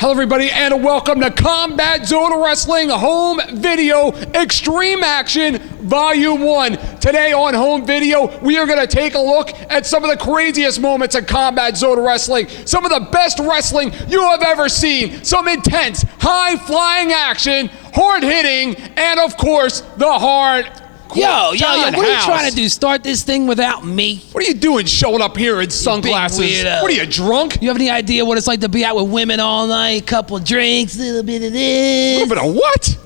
Hello everybody and welcome to Combat Zone Wrestling Home Video Extreme Action Volume 1. Today on Home Video, we are going to take a look at some of the craziest moments in Combat Zone Wrestling, some of the best wrestling you have ever seen, some intense, high-flying action, hard-hitting, and of course, the hard Yo, what are you House. trying to do? Start this thing without me? What are you doing showing up here in sunglasses? weirdo. What are you, drunk? You have any idea what it's like to be out with women all night? Couple drinks, a little bit of this. A little bit of what?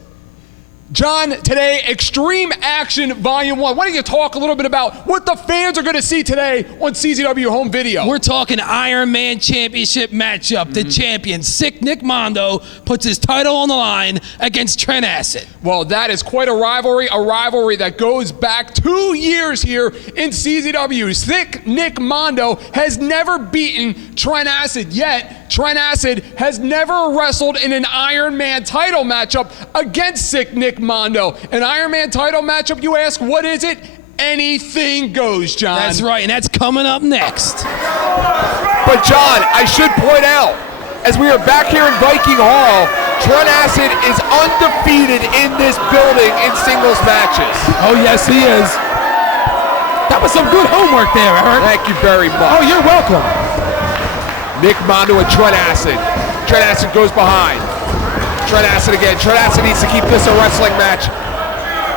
John, today, Extreme Action Volume 1. Why don't you talk a little bit about what the fans are going to see today on CZW Home Video? We're talking Iron Man Championship matchup. The champion, Sick Nick Mondo, puts his title on the line against Trent Acid. Well, that is quite a rivalry that goes back 2 years here in CZW. Sick Nick Mondo has never beaten Trent Acid, yet Trent Acid has never wrestled in an Iron Man title matchup against Sick Nick Mondo. An Iron Man title matchup, you ask, what is it? Anything goes, John. That's right, and that's coming up next. But John, I should point out, as we are back here in Viking Hall, Trent Acid is undefeated in this building in singles matches. Oh, yes, he is. That was some good homework there, Eric. Thank you very much. Oh, you're welcome. Nick Mondo and Trent Acid. Trent Acid goes behind. Trent Acid again. Trent Acid needs to keep this a wrestling match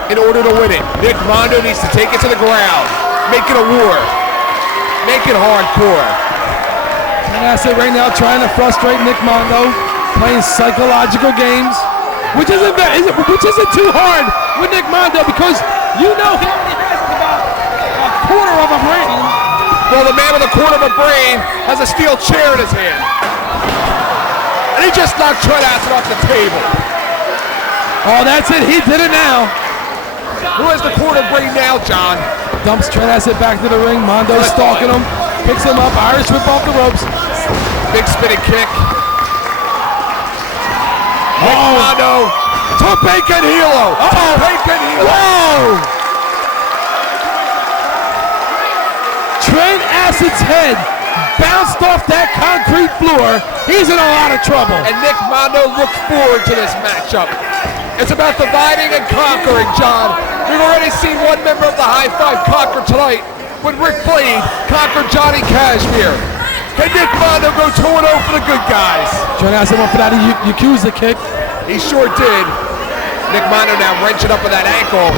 in order to win it. Nick Mondo needs to take it to the ground. Make it a war. Make it hardcore. Trent Acid right now trying to frustrate Nick Mondo, playing psychological games, which isn't too hard with Nick Mondo because you know he only has about a quarter of a brain. Well, the man with a quarter of a brain has a steel chair in his hand. And he just knocked Trent Acid off the table. Oh, that's it. He did it now. Who has the quarter brain now, John? Dumps Trent Acid back to the ring. Mondo stalking him. Picks him up. Irish whip off the ropes. Big spinning kick. Nick Mondo. Tope con hilo. Tope con hilo. Whoa! Trent Acid's head bounced off that concrete floor. He's in a lot of trouble. And Nick Mondo looks forward to this matchup. It's about dividing and conquering, John. We've already seen one member of the High Five conquer tonight when Rick Blade conquered Johnny Kashmere. Can Nick Mondo go 2-0 for the good guys? Trent Acid went for that Yakuza kick. He sure did. Nick Mondo now wrenching up with that ankle.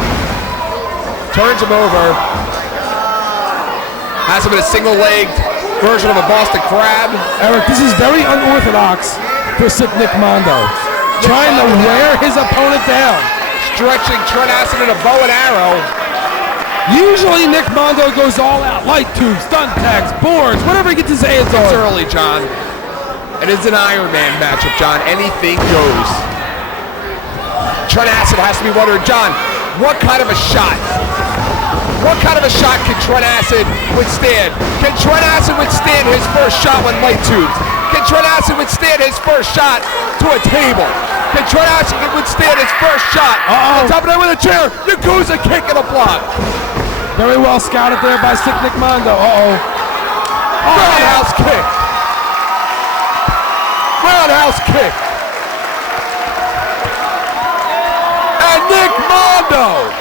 Turns him over. Has him in a single-legged version of a Boston Crab. Eric, this is very unorthodox for Sick Nick Mondo. Trying to wear his opponent down. Stretching Trent Acid in a bow and arrow. Usually Nick Mondo goes all out. Light tubes, stun tags, boards, whatever he gets his hands on. It's early, John. It is an Iron Man matchup, John. Anything goes. Trent Acid has to be wondering, John, what kind of a shot? What kind of a shot can Trent Acid withstand? Can Trent Acid withstand his first shot with light tubes? Can Trent Acid withstand his first shot to a table? Can Trent Acid withstand his first shot? On top of that with a chair, Yakuza kick and a block. Very well scouted there by Sick Nick Mondo. Roundhouse kick. Roundhouse kick. And Nick Mondo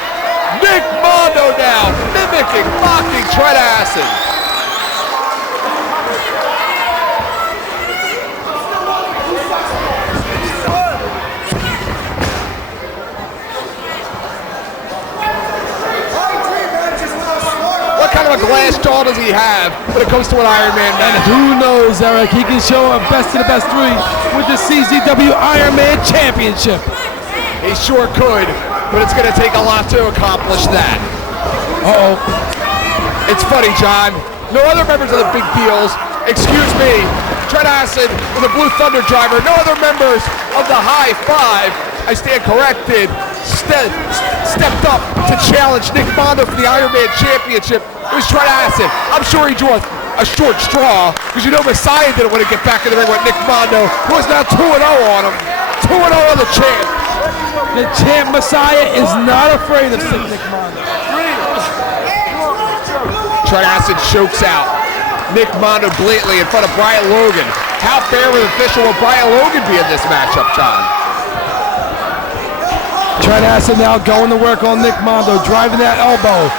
now mimicking, mocking Trent Acid. What kind of a glass jaw does he have when it comes to an Iron Man match? Who knows, Eric? He can show a best of the best three with the CZW Iron Man Championship. He sure could, but it's going to take a lot to accomplish that. It's funny, John. No other members of the Big Deals, excuse me, Trent Acid with a Blue Thunder driver, no other members of the High Five, I stand corrected, stepped up to challenge Nick Mondo for the Iron Man Championship. It was Trent Acid. I'm sure he drew a short straw, because you know Messiah didn't want to get back in the ring with Nick Mondo, who is now 2-0 on him. 2-0 on the champ. The champ Messiah is not afraid of Sick Nick Mondo. Trent Acid chokes out Nick Mondo blatantly in front of Brian Logan. How fair and official will Brian Logan be in this matchup, John? Trent Acid now going to work on Nick Mondo, driving that elbow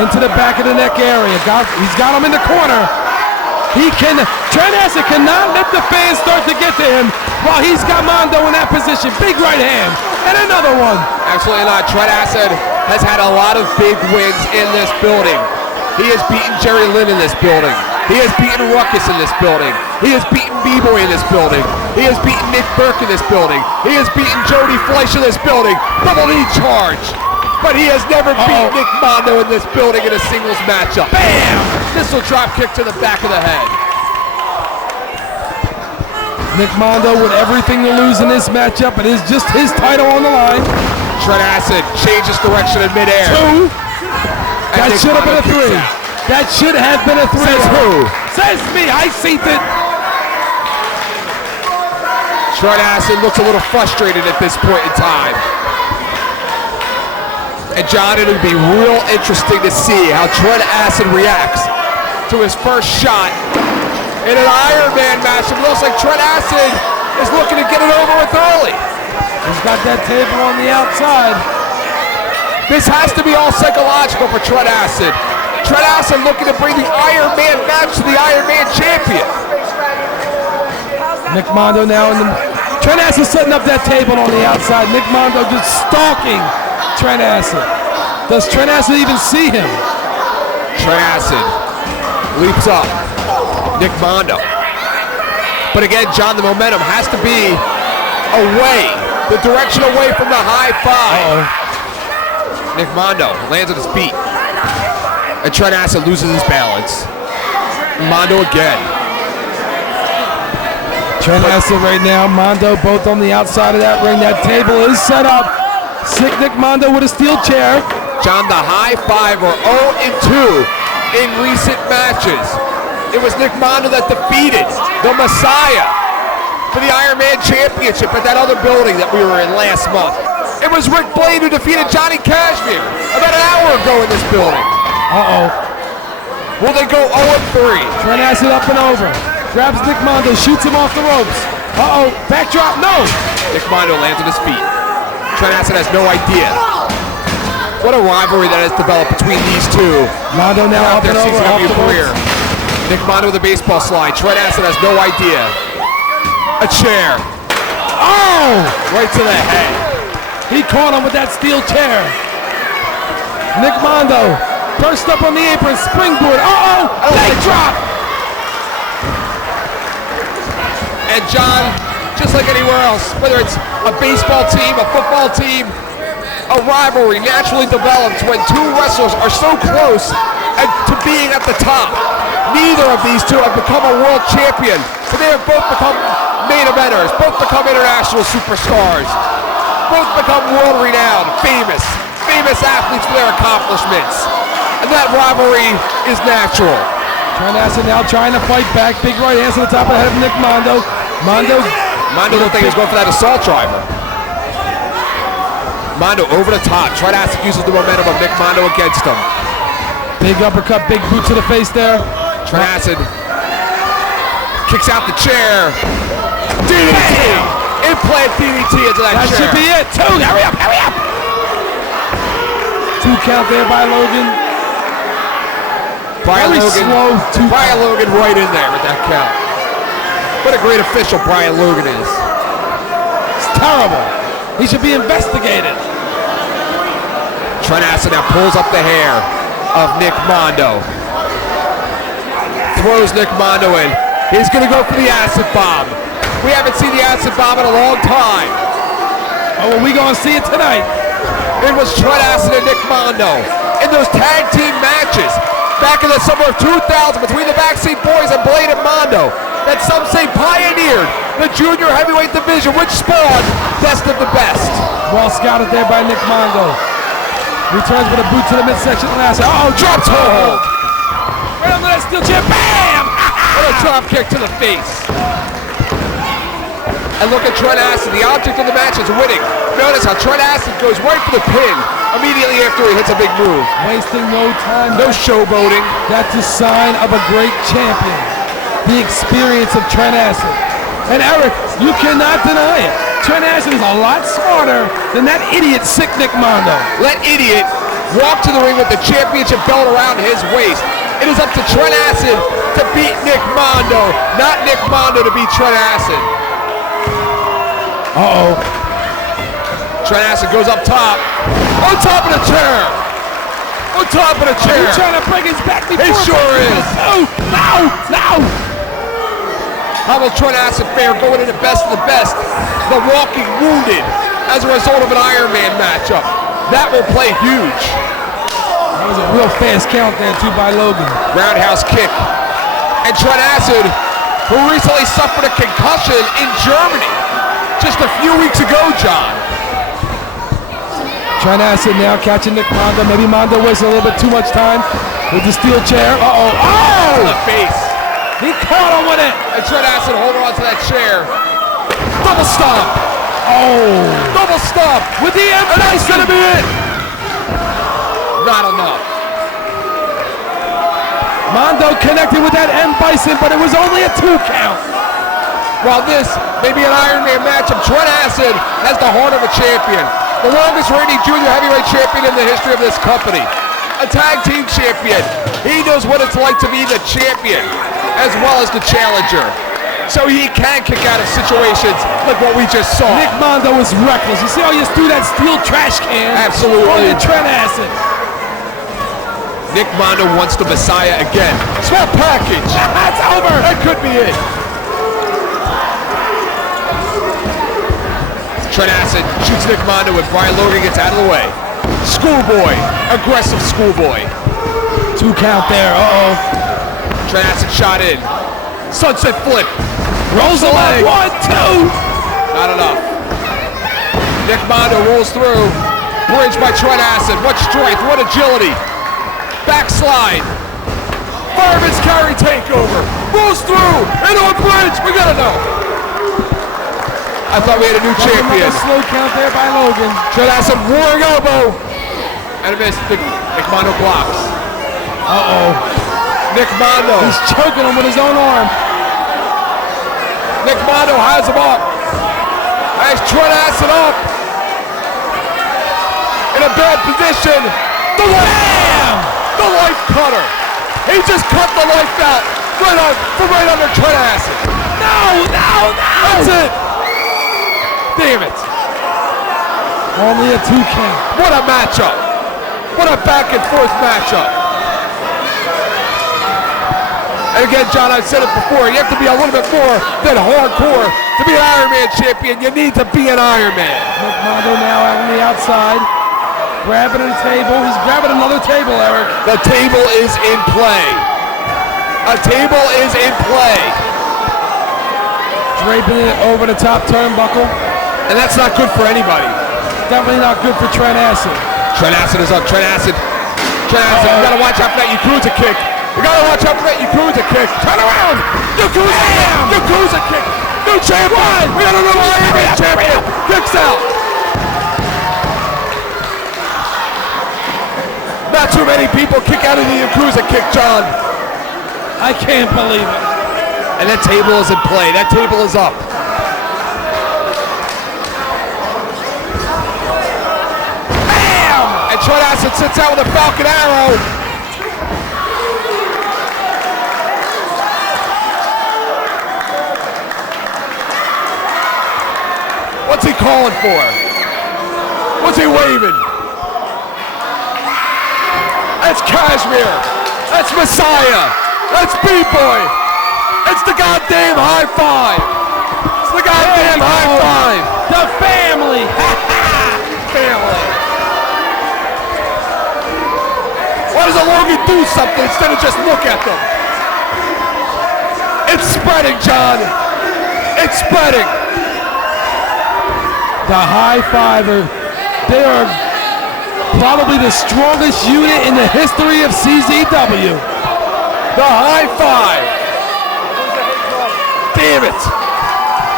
into the back of the neck area. He's got him in the corner. Trent Acid cannot let the fans start to get to him while he's got Mondo in that position. Big right hand, and another one. Absolutely not. Trent Acid has had a lot of big wins in this building. He has beaten Jerry Lynn in this building. He has beaten Ruckus in this building. He has beaten B-Boy in this building. He has beaten Nick Burke in this building. He has beaten Jody Fleisch in this building. Double knee charge. But he has never beaten Nick Mondo in this building in a singles matchup. Bam! Missile drop kick to the back of the head. Nick Mondo with everything to lose in this matchup. It is just his title on the line. Trent Acid changes direction in midair. 2. That should have been a 3. That should have been a 3. Says who? Says me. I seen it. Trent Acid looks a little frustrated at this point in time. And John, it'll be real interesting to see how Trent Acid reacts to his first shot in an Iron Man match. It looks like Trent Acid is looking to get it over with early. He's got that table on the outside. This has to be all psychological for Trent Acid. Trent Acid looking to bring the Iron Man match to the Iron Man champion. Nick Mondo now in the... Trent Acid setting up that table on the outside. Nick Mondo just stalking Trent Acid. Does Trent Acid even see him? Trent Acid leaps up. Nick Mondo. But again, John, the momentum has to be away. The direction away from the high five. Nick Mondo lands on his feet. And Trent Acid loses his balance. Mondo again. Trent Acid right now, Mondo both on the outside of that ring. That table is set up. Sick Nick Mondo with a steel chair. John, the high five are 0-2 in recent matches. It was Nick Mondo that defeated the Messiah for the Iron Man Championship at that other building that we were in last month. It was Rick Blaine who defeated Johnny Kashmere about an hour ago in this building. Will they go 0-3? Trent Acid up and over. Grabs Nick Mondo, shoots him off the ropes. Backdrop, no! Nick Mondo lands on his feet. Trent Acid has no idea. What a rivalry that has developed between these two. Mondo now up and over, off the career. Nick Mondo with a baseball slide. Trent Acid has no idea. A chair. Right to the head. He caught him with that steel chair. Nick Mondo burst up on the apron, springboard. Leg drop. And John, just like anywhere else, whether it's a baseball team, a football team, a rivalry naturally develops when two wrestlers are so close to being at the top. Neither of these two have become a world champion, but they have both become main eventers, both become international superstars, both become world-renowned, famous athletes for their accomplishments. And that rivalry is natural. Trent Acid now trying to fight back. Big right hands to the top of the head of Nick Mondo. Mondo looked like he was going for that assault driver. Mondo over the top. Trent Acid uses the momentum of Nick Mondo against him. Big uppercut, big boot to the face there. Trent Acid kicks out the chair. DDT! Implant DDT into that chair. That should be it. 2, hurry up. 2 count there by Logan. Brian Slow. Brian Logan right in there with that count. What a great official Brian Logan is. It's terrible. He should be investigated. Trent Acid now pulls up the hair of Nick Mondo. Throws Nick Mondo in. He's going to go for the acid bomb. We haven't seen the acid bomb in a long time. Well, we going to see it tonight. It was Trent Acid and Nick Mondo in those tag team matches back in the summer of 2000 between the Backseat Boys and Blade and Mondo that some say pioneered the junior heavyweight division, which spawned best of the best. Well scouted there by Nick Mondo. Returns with a boot to the midsection. Drop toe hold. Right under that steel chair. Bam! What a drop kick to the face. And look at Trent Acid, the object of the match is winning. Notice how Trent Acid goes right for the pin immediately after he hits a big move. Wasting no time. No showboating. That's a sign of a great champion. the experience of Trent Acid. And Eric, you cannot deny it. Trent Acid is a lot smarter than that idiot sick Nick Mondo. Let idiot walk to the ring with the championship belt around his waist. It is up to Trent Acid to beat Nick Mondo, not Nick Mondo to beat Trent Acid. Uh-oh. Trent Acid goes up top. On top of the chair. On top of the chair. He's trying to break his back before. He sure is. No. How will Trent Acid fare going into best of the best? The walking wounded as a result of an Iron Man matchup. That will play huge. That was a real fast count there too by Logan. Roundhouse kick. And Trent Acid, who recently suffered a concussion in Germany just a few weeks ago, John. Trent Acid now catching Nick Mondo. Maybe Mondo wasted a little bit too much time with the steel chair. Uh-oh. To the face. He caught him with it. And Trent Acid holding on to that chair. Double stomp. Oh. Double stomp. With the M. And that's going to be it. Not enough. Mondo connected with that M. Bison, but it was only a 2 count. While this may be an Iron Man matchup, Trent Acid has the heart of a champion. The longest reigning junior heavyweight champion in the history of this company. A tag team champion. He knows what it's like to be the champion as well as the challenger. So he can kick out of situations like what we just saw. Nick Mondo is reckless. You see how he just threw that steel trash can? Absolutely. On the Trent Acid. Nick Mondo wants the Messiah again. Small package. That's over. That could be it. Trent Acid shoots Nick Mondo and Brian Logan gets out of the way. Schoolboy. Aggressive schoolboy. 2 count there. Uh-oh. Trent Acid shot in. Sunset flip. Rolls the leg. 1, 2. Not enough. Nick Mondo rolls through. Bridge by Trent Acid. What strength, what agility. Backslide. Fireman's carry takeover. Rolls through. And on bridge. We gotta know. I thought we had a new champion. Another slow count there by Logan. Trent Acid roaring elbow. And a miss. Nick Mondo blocks. Uh-oh. Nick Mondo. He's choking him with his own arm. Nick Mondo has him up. Has Trent Acid up. In a bad position. The Bam! The life cutter. He just cut the life out from right under Trent Acid. No. That's it. Damn it. Only a 2 count. What a matchup. What a back and forth matchup. And again, John, I've said it before, you have to be a little bit more than hardcore to be an Iron Man champion. You need to be an Iron Man. Nick Mondo now out on the outside. Grabbing a table. He's grabbing another table, Eric. The table is in play. A table is in play. Draping it over the top turnbuckle. And that's not good for anybody. Definitely not good for Trent Acid. Trent Acid is up. Trent Acid, you gotta watch out for that Yakuza kick. You gotta watch out for that Yakuza kick. Turn around! Yakuza kick! New champion! We got a new Iron Man champion! Kicks out! Not too many people kick out of the Yakuza kick, John. I can't believe it. And that table is in play. That table is up. Bam! And Trent Acid sits out with a Falcon Arrow. What's he calling for? What's he waving? That's Kashmir. That's Messiah. That's B-Boy. It's the goddamn high five. It's the goddamn high five. The family. Family. Why doesn't Logan do something instead of just look at them? It's spreading, John. It's spreading. The high fiver. They are probably the strongest unit in the history of CZW. The high five. Damn it.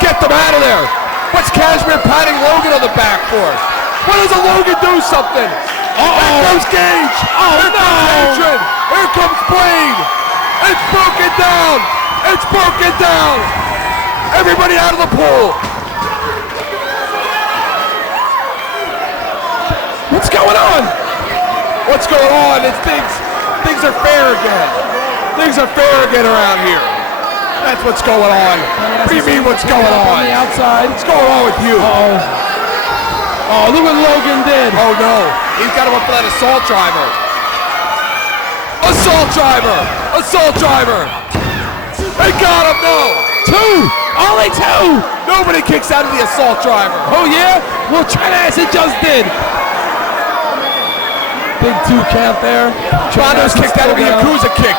Get them out of there. What's Kashmir patting Logan on the back for? Why doesn't Logan do something? Here comes Gage. Oh, Here comes Adrian. Here comes Blade. It's broken down. It's broken down. Everybody out of the pool. What's going on? What's going on? It's things are fair again. Things are fair again around here. That's what's going on. What do you mean what's going on? On the outside. What's going on with you? Oh, look what Logan did. Oh no, he's got to up for that assault driver. Assault driver! Assault driver! They got him, no! Two! Only two! Nobody kicks out of the assault driver. Oh yeah? Well, Trent Acid just did. Big 2 count there. Mondo's kicked out of the Yakuza kick.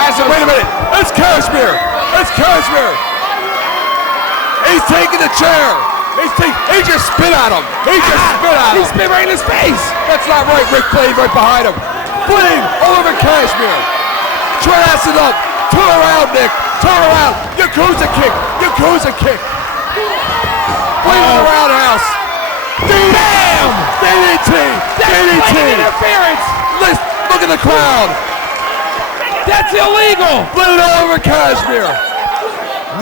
Acid, wait a minute. It's Kashmir. It's Kashmir. He's taking the chair. He just spit at him. He just spit at him. He spit right in his face. That's not right. Rick Blade right behind him. Bleeding all over Kashmir. Trent Acid up. Turn around, Nick. Turn around. Yakuza kick. Yakuza kick. Blade in the roundhouse. Bam! DDT. DDT. Interference. Look at the crowd. That's illegal. Blade all over Kashmir.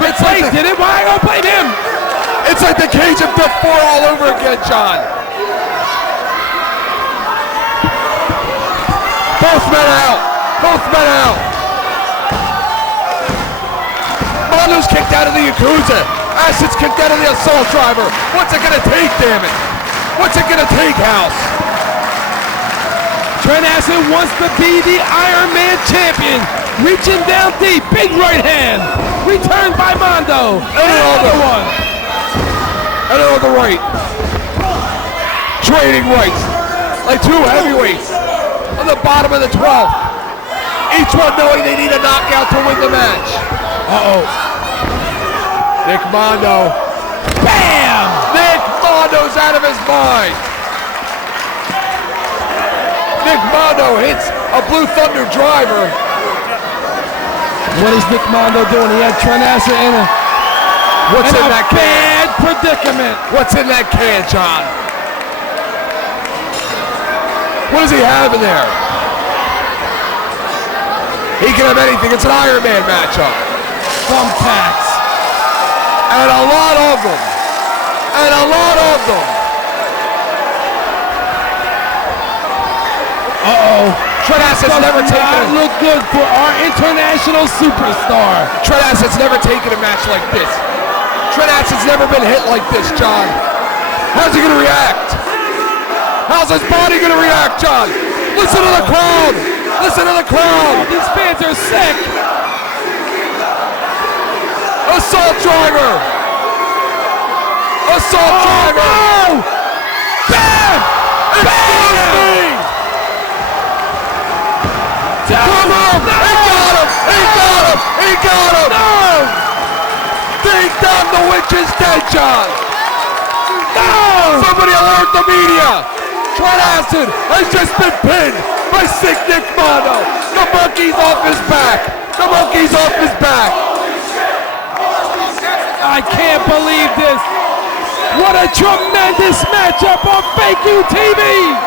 Rick Blade did it. Why I gonna blame him? It's like the Cage of Death 4 all over again, John. Both men out. Both men out. Mondo's kicked out of the Yakuza. Acid's kicked out of the assault driver. What's it gonna take, damn it? What's it gonna take, House? Trent Acid wants to be the Iron Man champion. Reaching down deep. Big right hand. Returned by Mondo. And another one. And on the right. Trading rights. Like two heavyweights. On the bottom of the 12th. Each one knowing they need a knockout to win the match. Uh-oh. Nick Mondo. Bam! Nick Mondo's out of his mind. Nick Mondo hits a Blue Thunder driver. What is Nick Mondo doing? He had Trent Acid in a What's in that can? bad predicament. What's in that can, John? What does he have in there? He can have anything. It's an Iron Man matchup. Thumbtacks. And a lot of them. And a lot of them. Uh-oh. Trent Acid's never taken Not look good for our international superstar. Trent Acid's never taken a match like this. Trent Acid's never been hit like this, John. How's he gonna react? How's his body gonna react, John? Listen to the crowd. Listen to the crowd. These fans are sick. Assault driver. Assault driver. No! Bam! Excuse me. Come on. No! He got him. He got him. He got him. No! Ding dong, the witch is dead, John. No! Somebody alert the media. Trent Acid has just been pinned by Sick Nick Mondo. The monkey's off his back. The monkey's off his back. I can't believe this. What a tremendous matchup on Fake U TV.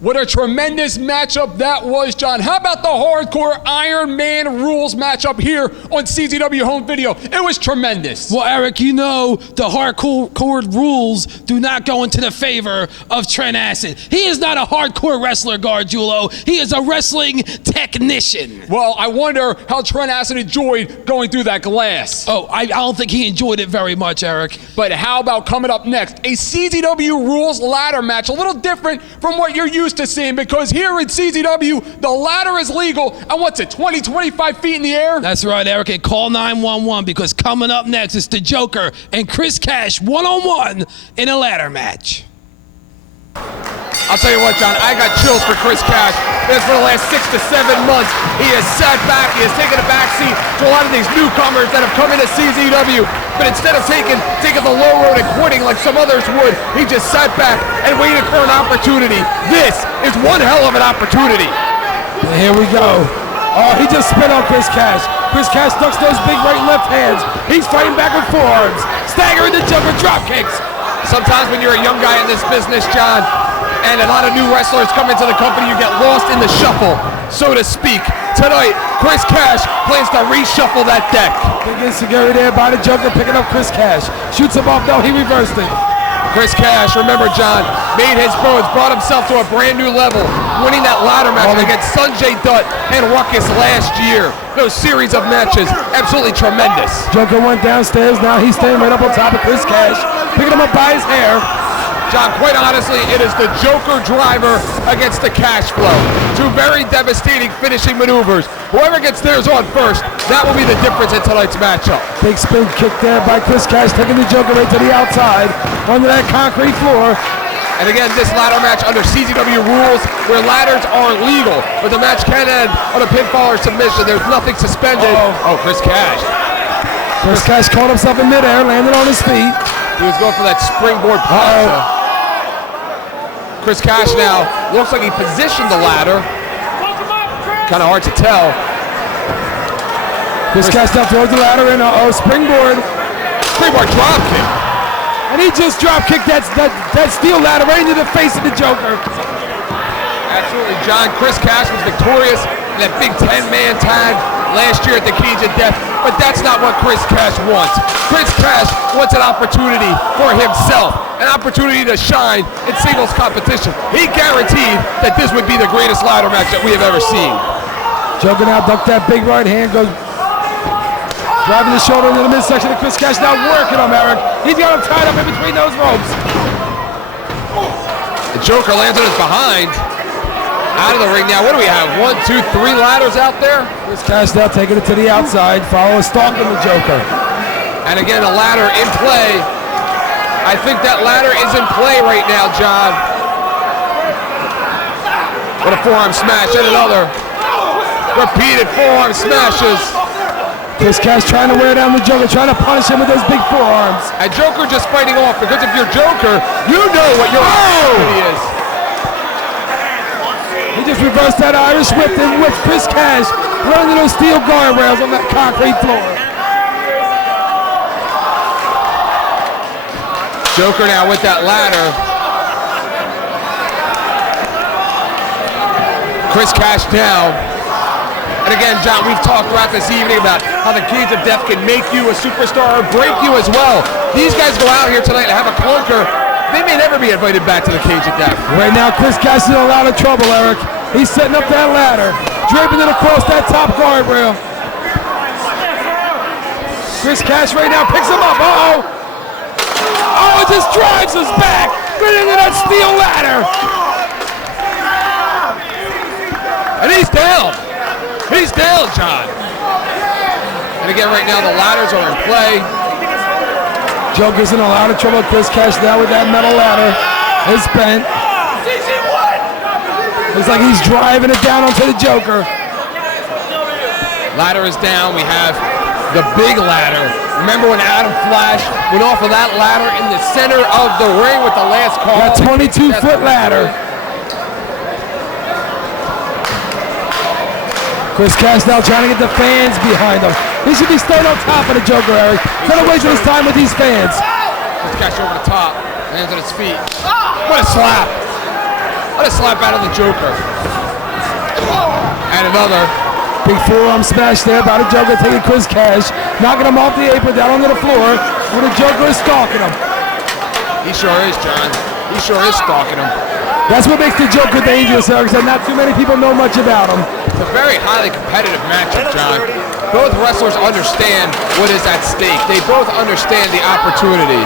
What a tremendous matchup that was, John. How about the hardcore Iron Man rules matchup here on CZW Home Video? It was tremendous. Well, Eric, you know the hardcore rules do not go into the favor of Trent Acid. He is not a hardcore wrestler, Gargiulo. He is a wrestling technician. Well, I wonder how Trent Acid enjoyed going through that glass. Oh, I don't think he enjoyed it very much, Eric. But how about coming up next? A CZW rules ladder match, a little different from what you're used to seeing, because here in CZW, the ladder is legal, and what's it, 20, 25 feet in the air? That's right, Eric, and call 911, because coming up next is the Joker and Chris Cash one-on-one in a ladder match. I'll tell you what, John, I got chills for Chris Cash. Because for the last 6 to 7 months, he has sat back, he has taken a backseat to a lot of these newcomers that have come into CZW. But instead of taking the low road and quitting like some others would, he just sat back and waited for an opportunity. This is one hell of an opportunity. Here we go. Oh, he just spit on Chris Cash. Chris Cash ducks those big right left hands. He's fighting back with forearms. Staggering the Joker drop kicks. Sometimes when you're a young guy in this business, John, and a lot of new wrestlers come into the company. You get lost in the shuffle, so to speak. Tonight, Chris Cash plans to reshuffle that deck. Big insecurity there by the Joker, picking up Chris Cash. Shoots him off, though, he reversed it. Chris Cash, remember, John, made his bones, brought himself to a brand new level, winning that ladder match against Sanjay Dutt and Ruckus last year. Those series of matches, absolutely tremendous. Joker went downstairs, now he's staying right up on top of Chris Cash, picking him up by his hair. John, quite honestly, it is the Joker driver against the cash flow. Two very devastating finishing maneuvers. Whoever gets theirs on first, that will be the difference in tonight's matchup. Big spin kick there by Chris Cash, taking the Joker right to the outside, onto that concrete floor. And again, this ladder match under CZW rules where ladders aren't legal, but the match can end on a pinfall or submission. There's nothing suspended. Oh, Chris Cash. Chris Cash caught himself in midair, landed on his feet. He was going for that springboard press. Chris Cash now looks like he positioned the ladder. Kind of hard to tell. Chris Cash now throws the ladder in. Springboard. Springboard drop kick. And he just drop kicked that steel ladder right into the face of the Joker. Absolutely, John. Chris Cash was victorious in that big 10-man tag last year at the Cage of Death, but that's not what Chris Cash wants. Chris Cash wants an opportunity for himself, an opportunity to shine in singles competition. He guaranteed that this would be the greatest ladder match that we have ever seen. Joker now ducked that big right hand, goes driving the shoulder into the midsection of Chris Cash, now working him, Eric. He's got him tied up in between those ropes. The Joker lands on his behind. Out of the ring now. What do we have? 1, 2, 3 ladders out there? Chris Cash now taking it to the outside, following stalking the Joker. And again, a ladder in play. I think that ladder is in play right now, John. What a forearm smash and another. Repeated forearm smashes. Chris Cash trying to wear down the Joker, trying to punish him with those big forearms. And Joker just fighting off, because if you're Joker, you know what your opportunity is. He just reversed that Irish whip and whipped Chris Cash right into those steel guardrails on that concrete floor. Joker now with that ladder. Chris Cash down. And again, John, we've talked throughout this evening about how the Cage of Death can make you a superstar or break you as well. These guys go out here tonight and have a clunker. They may never be invited back to the Cage of Death. Right now, Chris Cash is in a lot of trouble, Eric. He's setting up that ladder, draping it across that top guardrail. Chris Cash right now picks him up. Uh-oh. Oh, it just drives us back right into that steel ladder. And he's down. He's down, John. And again, right now, the ladders are in play. Joker's in a lot of trouble. Chris Cash now with that metal ladder. It's bent. Looks like he's driving it down onto the Joker. Ladder is down. We have the big ladder. Remember when Adam Flash went off of that ladder in the center of the ring with the last call? That 22-foot ladder. Chris Cash now trying to get the fans behind him. He should be staying on top of the Joker, Eric. Not wasting his time with these fans. Chris Cash over the top, lands on his feet. What a slap. What a slap out of the Joker. And another. Big forearm smash there by the Joker, taking Chris Cash, knocking him off the apron down onto the floor, where the Joker is stalking him. He sure is, John. He sure is stalking him. That's what makes the Joker dangerous, Eric, because not too many people know much about him. It's a very highly competitive matchup, John. Both wrestlers understand what is at stake. They both understand the opportunity.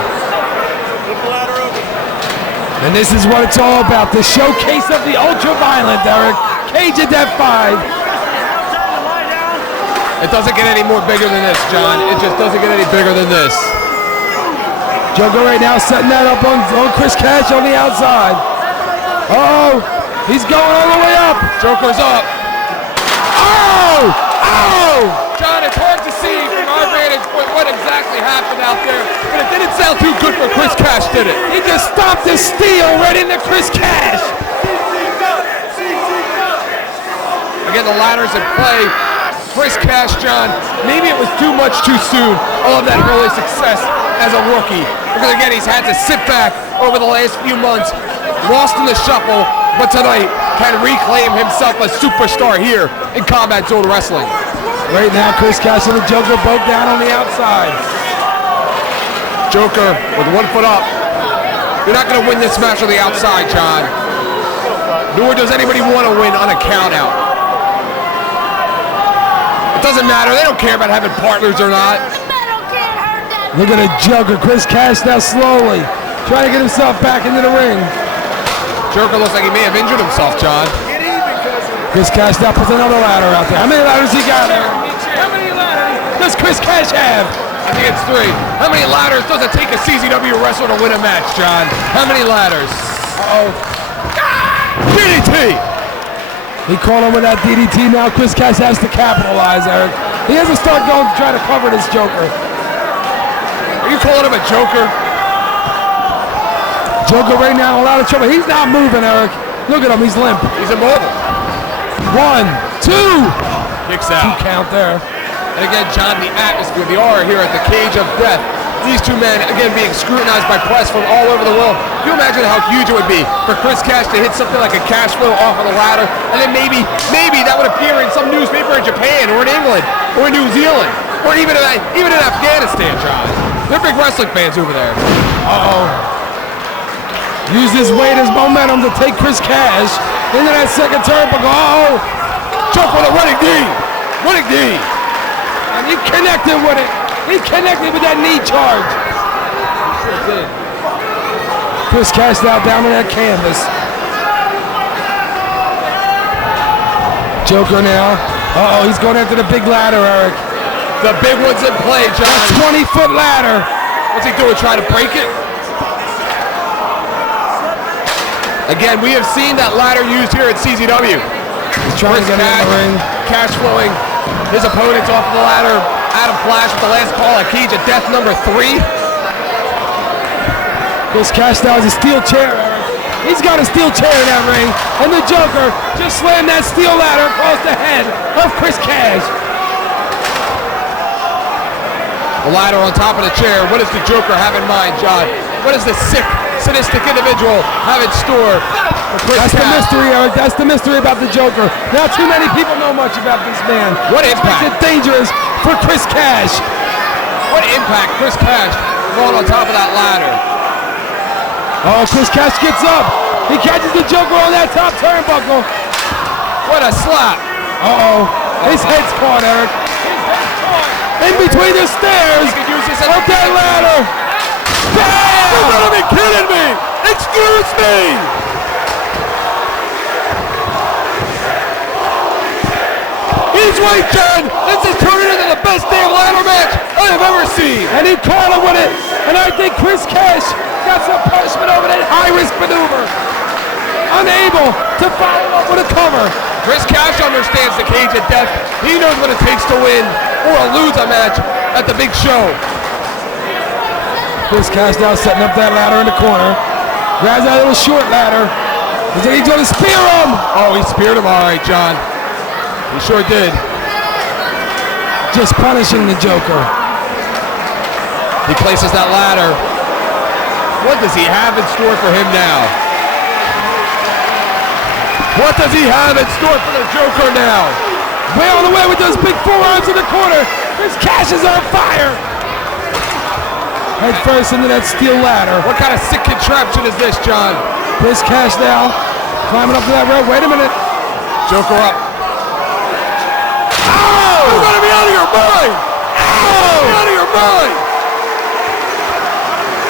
And this is what it's all about, the showcase of the ultra-violent, Eric. Cage of Death 5. It doesn't get any more bigger than this, John. It just doesn't get any bigger than this. Joker right now setting that up on Chris Cash on the outside. Oh, he's going all the way up. Joker's up. Oh! Oh! John, it's hard to see from our vantage point what exactly happened out there, but it didn't sound too good for Chris Cash, did it? He just stomped his steel right into Chris Cash. Again, the ladder's in play. Chris Cash, John, maybe it was too much too soon, all of that early success as a rookie. Because again, he's had to sit back over the last few months, lost in the shuffle, but tonight can reclaim himself a superstar here in Combat Zone Wrestling. Right now, Chris Cash and the Joker both down on the outside. Joker with 1 foot up. You're not going to win this match on the outside, John. Nor does anybody want to win on a count out. It doesn't matter. They don't care about having partners or not. Look at the Joker. Chris Cash now slowly trying to get himself back into the ring. Joker looks like he may have injured himself, John. Chris Cash now puts another ladder out there. How many ladders he got? How many ladders does Chris Cash have? I think it's 3. How many ladders does it take a CZW wrestler to win a match, John? How many ladders? DDT! He caught him with that DDT. Now Chris Cash has to capitalize, Eric. He has to start going to try to cover this Joker. Are you calling him a joker? Joker right now in a lot of trouble. He's not moving, Eric. Look at him. He's limp. He's immobile. 1, 2. Kicks 2 out. count there. And again, John, the atmosphere, the aura here at the Cage of Death. These two men, again, being scrutinized by press from all over the world. Can you imagine how huge it would be for Chris Cash to hit something like a cash flow off of the ladder, and then maybe that would appear in some newspaper in Japan or in England or in New Zealand or even in Afghanistan, John. They're big wrestling fans over there. Use his weight, his momentum to take Chris Cash into that second turnbuckle. Choke with a running knee. Running knee. And he connected with it. He connected with that knee charge. Chris Cash now down on that canvas. Joker now. He's going after the big ladder, Eric. The big one's in play, John. A 20-foot ladder. What's he doing, trying to break it? Again, we have seen that ladder used here at CZW. He's trying to get in the ring. Cash flowing. His opponent's off the ladder. Adam Flash with the last call at Cage of Death number 3. Chris Cash now has a steel chair, Eric. He's got a steel chair in that ring. And the Joker just slammed that steel ladder across the head of Chris Cash. The ladder on top of the chair. What does the Joker have in mind, John? What does the sick, sadistic individual have in store for Chris That's Cash? the mystery, Eric. That's the mystery about the Joker. Not too many people know much about this man. What Makes impact? it dangerous for Chris Cash. What impact Chris Cash going on top of that ladder? Chris Cash gets up. He catches the Joker on that top turnbuckle. What a slap. His head's caught, Eric. In between the stairs He could use this as of that ladder. Bam! You gotta be kidding me! Excuse me! He's right, John! This is turning into the best damn ladder match I have ever seen! And he caught him with it. And I think Chris Cash got some punishment over that high-risk maneuver. Unable to follow up with a cover. Chris Cash understands the Cage of Death. He knows what it takes to win or lose a match at the big show. Chris Cash now setting up that ladder in the corner. Grabs that little short ladder. He's like he's going to spear him. Oh, he speared him all right, John. He sure did. Just punishing the Joker. He places that ladder. What does he have in store for him now? What does he have in store for the Joker now? Way on the way with those big forearms in the corner. Chris Cash is on fire. Head first into that steel ladder. What kind of sick contraption is this, John? Chris Cash now climbing up to that rope. Wait a minute. Joker up. Oh! You're gonna be out of your mind! Oh! Be out of your mind!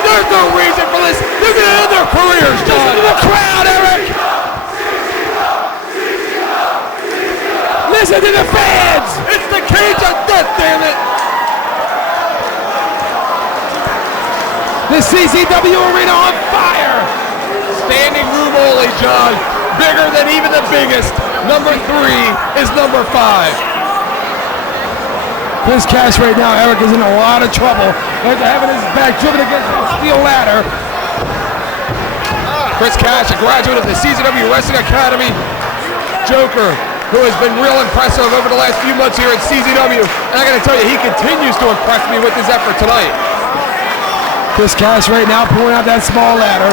There's no reason for this. They're gonna end their careers, John. Listen to the crowd, Eric. Listen to the fans. It's the Cage of Death, damn it! The CZW arena on fire. Standing room only, John. Bigger than even the biggest. Number 3 is number 5. Chris Cash right now, Eric, is in a lot of trouble after having his back driven against the steel ladder. Chris Cash, a graduate of the CZW Wrestling Academy. Joker, who has been real impressive over the last few months here at CZW. And I gotta tell you, he continues to impress me with his effort tonight. Chris Cash right now pulling out that small ladder,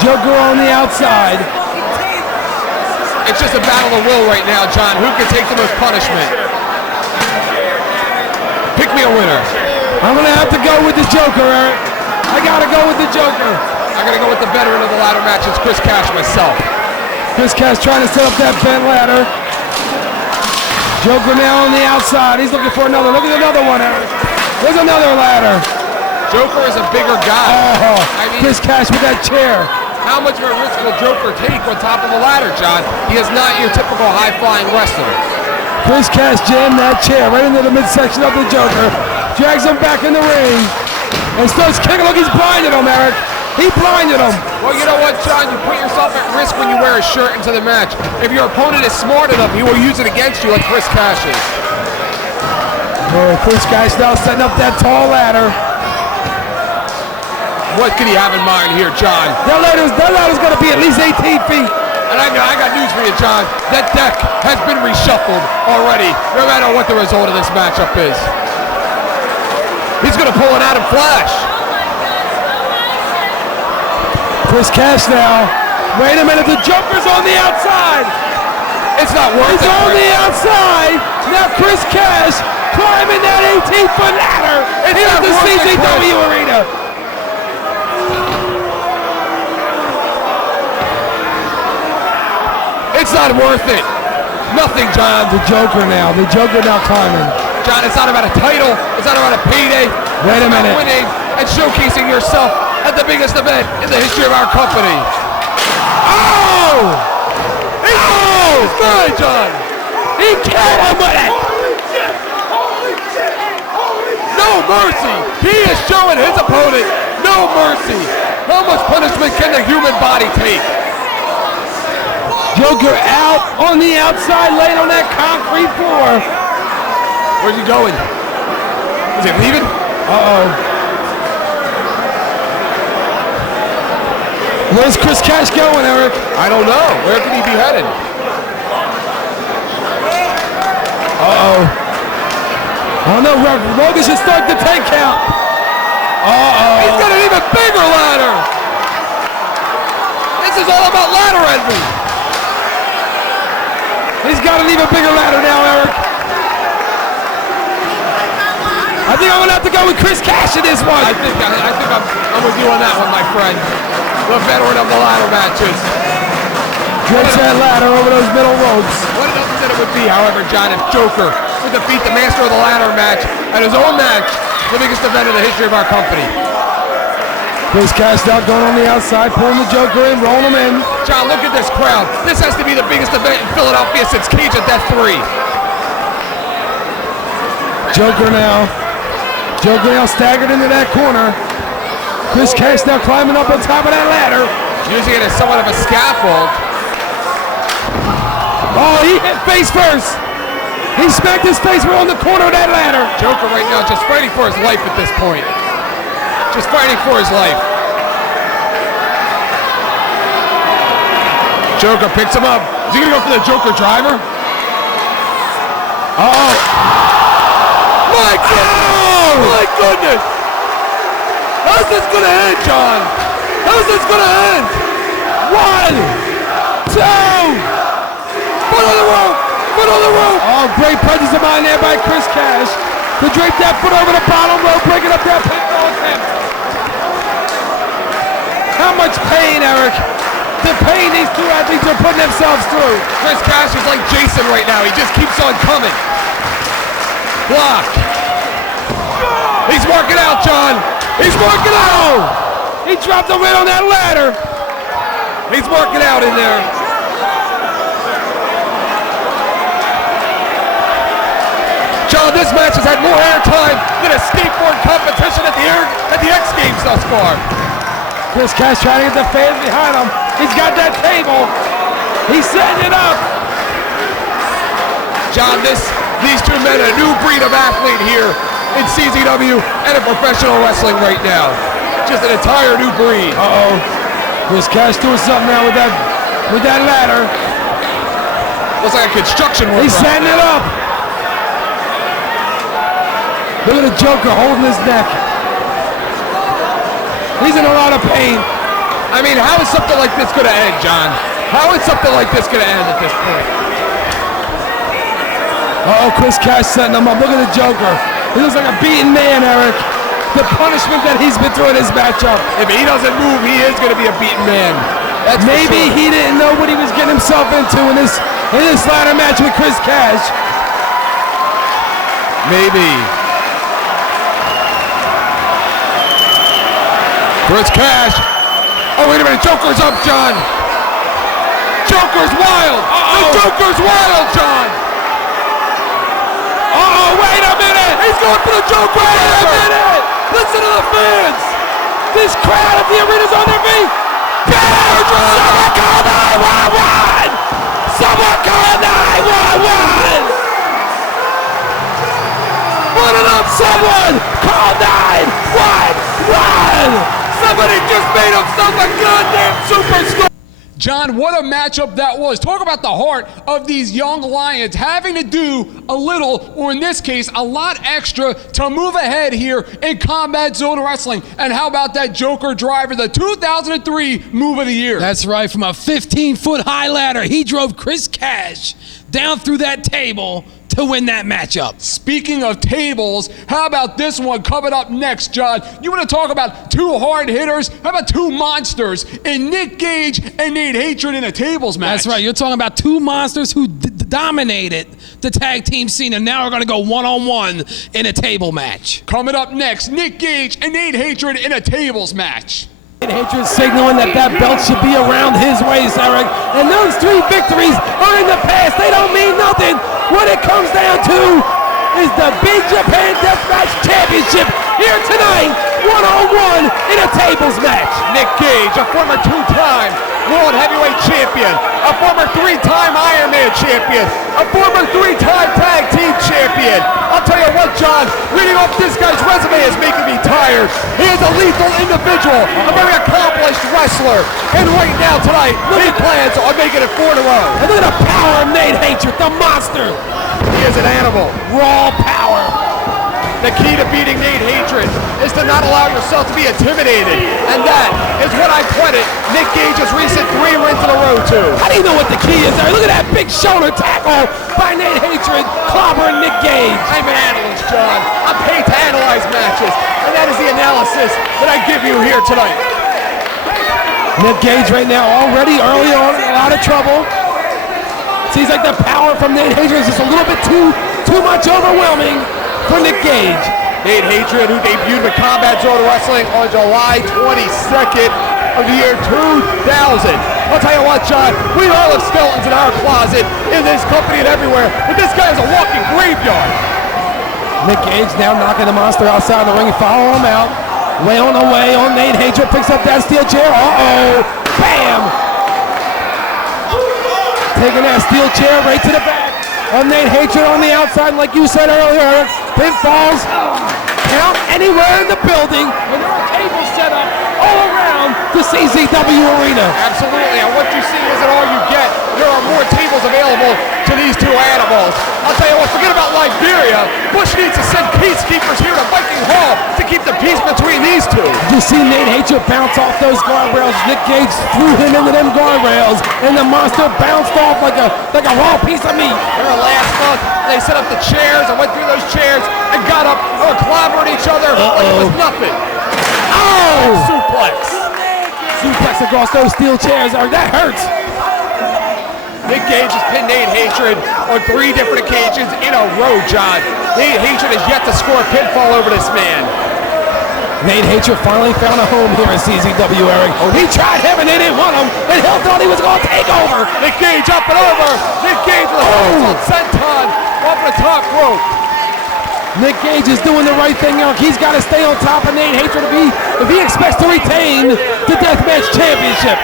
Joker on the outside. It's just a battle of will right now, John. Who can take the most punishment? Pick me a winner. I'm gonna have to go with the Joker, Eric. I gotta go with the Joker. I'm gonna go with the veteran of the ladder match. It's Chris Cash, myself. Chris Cash trying to set up that bent ladder. Joker now on the outside. He's looking for another. Look at another one, Eric. There's another ladder. Joker is a bigger guy. Oh, I mean, Chris Cash with that chair. how much of a risk will Joker take on top of the ladder, John? He is not your typical high-flying wrestler. Chris Cash jammed that chair right into the midsection of the Joker. Drags him back in the ring. And starts kicking. Look, he's blinded him, Eric. He blinded him. Well, you know what, John? You put yourself at risk when you wear a shirt into the match. If your opponent is smart enough, he will use it against you like Chris Cash is. Oh, Chris Cash now setting up that tall ladder. What could he have in mind here, John? That ladder's going to be at least 18 feet. And I got news for you, John. That deck has been reshuffled already, no matter what the result of this matchup is. He's going to pull an Adam Flash. Chris Cash now. Wait a minute, the Joker's on the outside. It's not worth He's it. on the outside. Now Chris Cash climbing that 18-foot ladder into the CZW arena. It's not worth it. Nothing, John. The Joker now climbing. John, it's not about a title. It's not about a payday. Wait a minute. Winning and showcasing yourself at the biggest event in the history of our company. Oh! It's good, John. He killed him with it. No mercy. He is showing his opponent no mercy. How much punishment can the human body take? Joker out on the outside, laid on that concrete floor. Where's he going? Is he leaving? Uh-oh. Where's Chris Cash going, Eric? I don't know. Where could he be headed? Uh-oh. I don't know, Logan should start the 10 count. Uh-oh. He's got an even bigger ladder. This is all about ladder envy. He's got an even bigger ladder now, Eric. I think I'm gonna have to go with Chris Cash in this one. I think I'm with you on that one, my friend. The veteran of the ladder matches. Drapes that ladder over those middle ropes. What an upset it would be, however, John, if Joker would defeat the master of the ladder match at his own match, the biggest event in the history of our company. Chris Cash now going on the outside, pulling the Joker in, rolling him in. John, look at this crowd. This has to be the biggest event in Philadelphia since Cage of Death 3. Joker now staggered into that corner. Chris Cash now climbing up on top of that ladder. Using it as somewhat of a scaffold. Oh, he hit face first. He smacked his face right on the corner of that ladder. Joker right now just fighting for his life at this point. Just fighting for his life. Joker picks him up. Is he gonna go for the Joker driver? Uh-oh. My goodness! My goodness! How's this gonna end, John? How's this gonna end? 1, 2. Foot on the rope! Foot on the rope! Oh, great presence of mind there by Chris Cash to drape that foot over the bottom rope, breaking up that pinfall attempt. How much pain, Eric? The pain these two athletes are putting themselves through. Chris Cash is like Jason right now. He just keeps on coming. Block. He's working out, John. He's working out. He dropped him right on that ladder. He's working out in there. John, this match has had more airtime than a skateboard competition at the X Games thus far. Chris Cash trying to get the fans behind him. He's got that table. He's setting it up. John, these two men, a new breed of athlete here in CZW and in professional wrestling right now. Just an entire new breed. Uh-oh. Chris Cash doing something now with that ladder. Looks like a construction worker. He's setting it up. Look at the Joker holding his neck. He's in a lot of pain. I mean, how is something like this going to end, John? How is something like this going to end at this point? Uh-oh, Chris Cash setting him up. Look at the Joker. He looks like a beaten man, Eric. The punishment that he's been through in this matchup. If he doesn't move, he is going to be a beaten man. That's Maybe he didn't know what he was getting himself into in this ladder match with Chris Cash. Maybe. Chris Cash. Oh, wait a minute. Joker's up, John. Joker's wild. The Joker's wild, John. Uh-oh, wait a minute. He's going for the Joker. Wait a minute. Listen to the fans. This crowd at the arena's on their feet. Someone call 911. Someone call 911. Put it up, someone. Call 911. Somebody just made himself a goddamn superstar. John, what a matchup that was. Talk about the heart of these young Lions having to do a little, or in this case, a lot extra to move ahead here in Combat Zone Wrestling. And how about that Joker driver, the 2003 Move of the Year? That's right, from a 15-foot high ladder, he drove Chris Cash down through that table to win that matchup. Speaking of tables, how about this one coming up next, John? You want to talk about two hard hitters? How about two monsters in Nick Gage and Nate Hatred in a tables match? That's right. You're talking about two monsters who dominated the tag team scene and now are going to go one-on-one in a table match. Coming up next, Nick Gage and Nate Hatred in a tables match. Hatred signaling that belt should be around his waist, Eric. And those 3 victories are in the past. They don't mean nothing. What it comes down to is the Big Japan Deathmatch Championship here tonight, one-on-one in a tables match. Nick Gage, a former 2-time World Heavyweight Champion, a former 3-time Iron Man Champion, a former 3-time Tag Team Champion. I'll tell you what, John, reading off this guy's resume is making me tired. He is a lethal individual, a very accomplished wrestler. And right now, tonight, he plans on making it 4 in a row. And look at the power of Nate Hatred, the monster. He is an animal. Raw power. The key to beating Nate Hatred is to not allow yourself to be intimidated. And that is what I credit Nick Gage's recent 3 wins in a row to. How do you know what the key is there? Look at that big shoulder tackle by Nate Hatred, clobbering Nick Gage. I'm an analyst, John. I'm paid to analyze matches. And that is the analysis that I give you here tonight. Nick Gage right now already early on in a lot of trouble. Seems like the power from Nate Hatred is just a little bit too much overwhelming for Nick Gage. Nate Hatred, who debuted with Combat Zone Wrestling on July 22nd of the year 2000. I'll tell you what, John, we all have skeletons in our closet, in this company and everywhere, but this guy is a walking graveyard. Nick Gage now knocking the monster outside the ring, following him out. Way on the way on Nate Hatred, picks up that steel chair. Uh-oh, bam! Taking that steel chair right to the back. On Nate Hatred on the outside, like you said earlier, pinfalls count anywhere in the building, and there are tables set up all around the CZW arena. Absolutely, and what you see isn't all you get. There are more tables available to these two animals. I'll tell you what, forget about Liberia. Bush needs to send peacekeepers here to Viking Hall to keep the peace between these two. You see Nate Hatred bounce off those guardrails. Nick Gage threw him into them guardrails, and the monster bounced off like a raw piece of meat. Remember last month, they set up the chairs and went through those chairs and got up and were clobbering each other like it was nothing. Oh! Suplex. Suplex across those steel chairs. That hurts. Nick Gage has pinned Nate Hatred on 3 different occasions in a row, John. Nate Hatred has yet to score a pinfall over this man. Nate Hatred finally found a home here in CZW, Eric. He tried him and they didn't want him, and Hill thought he was going to take over. Nick Gage up and over. Nick Gage with a senton off the top rope. Nick Gage is doing the right thing, Eric. He's got to stay on top of Nate Hatred if he expects to retain the Deathmatch Championship.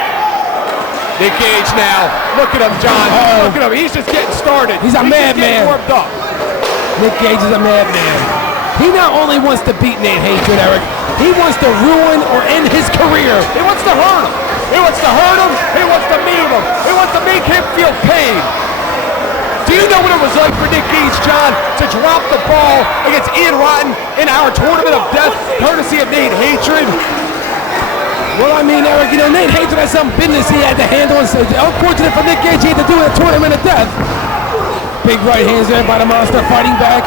Nick Gage now. Look at him, John. Look at him. He's just getting started. He's a madman. Warmed up. Nick Gage is a madman. He not only wants to beat Nate Hatred, Eric, he wants to ruin or end his career. He wants to hurt him. He wants to hurt him. He wants to meme him. He wants to make him feel pain. Do you know what it was like for Nick Gage, John, to drop the ball against Ian Rotten in our Tournament of Death, courtesy of Nate Hatred? Well, I mean, Eric, you know, Nate Hatred has some business he had to handle. And so unfortunate for Nick Gage, he had to do a tournament of death. Big right hands there by the monster, fighting back.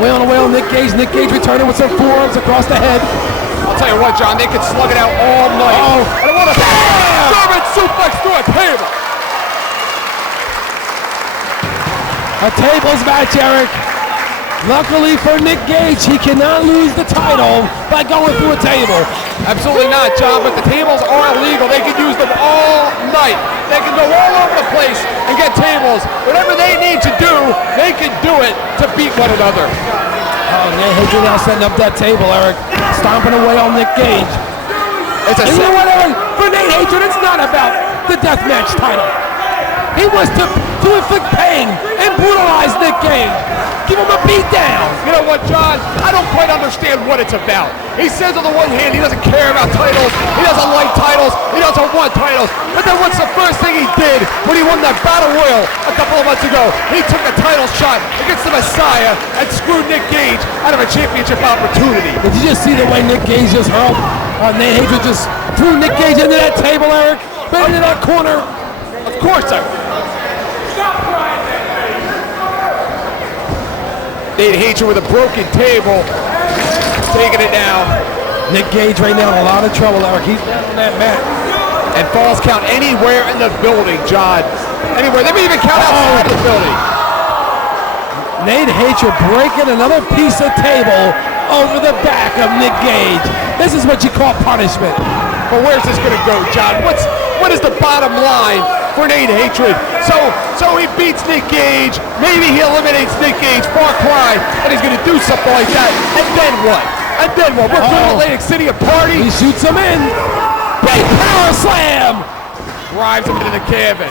Wail on Nick Gage. Nick Gage returning with some forearms across the head. I'll tell you what, John, they could slug it out all night. Uh-oh. And what a German suplex through a table. A tables match, Eric. Luckily for Nick Gage, he cannot lose the title by going through a table. Absolutely not, John, but the tables are illegal. They can use them all night. They can go all over the place and get tables. Whatever they need to do, they can do it to beat one another. Oh, Nate Hatred now setting up that table, Eric. Stomping away on Nick Gage. It's a And you know what, Eric? For Nate Hatred, it's not about the deathmatch title. He wants to inflict pain and brutalize Nick Gage. Give him a beat down. You know what, John? I don't quite understand what it's about. He says on the one hand he doesn't care about titles, he doesn't like titles, he doesn't want titles. But then what's the first thing he did when he won that Battle Royal a couple of months ago? He took a title shot against the Messiah and screwed Nick Gage out of a championship opportunity. Did you just see the way Nick Gage just hurled? Nate Hatred just threw Nick Gage into that table, Eric. Right into that corner. Of course I... Nate Hatred with a broken table. Taking it now. Nick Gage right now in a lot of trouble, Eric. He's down on that mat. And falls count anywhere in the building, John. Anywhere. They may even count outside of the building. Nate Hatred breaking another piece of table over the back of Nick Gage. This is what you call punishment. But where's this gonna go, John? What is the bottom line for Nate Hatred? So he beats Nick Gage. Maybe he eliminates Nick Gage. Far cry that he's gonna do something like that. And then what? And then what? We're going to Atlantic City a party. He shoots him in. Big power slam. Drives him into the canvas.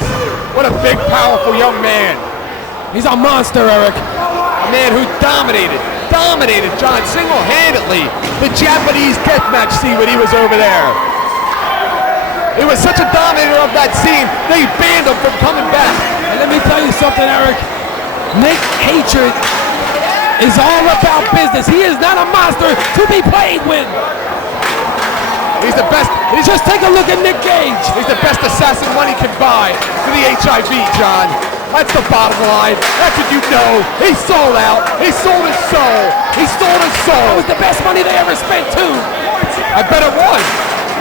What a big, powerful young man. He's a monster, Eric. A man who dominated John single-handedly the Japanese deathmatch scene when he was over there. He was such a dominator of that scene, they banned him from coming back. And let me tell you something, Eric. Nick Hatred is all about business. He is not a monster to be played with. He's the best. Just take a look at Nick Gage. He's the best assassin money can buy for the HIV, John. That's the bottom line. That's what you know. He sold out. He sold his soul. He sold his That soul. was the best money they ever spent, too. I bet it was.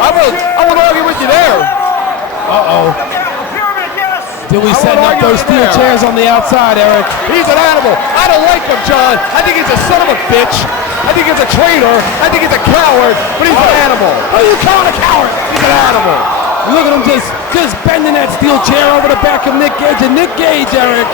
I won't argue with you there. Uh-oh. Dewey setting up those steel chairs on the outside, Eric. He's an animal. I don't like him, John. I think he's a son of a bitch. I think he's a traitor. I think he's a coward, but he's an animal. Oh, you calling a coward? He's an animal. Look at him just bending that steel chair over the back of Nick Gage. And Nick Gage, Eric,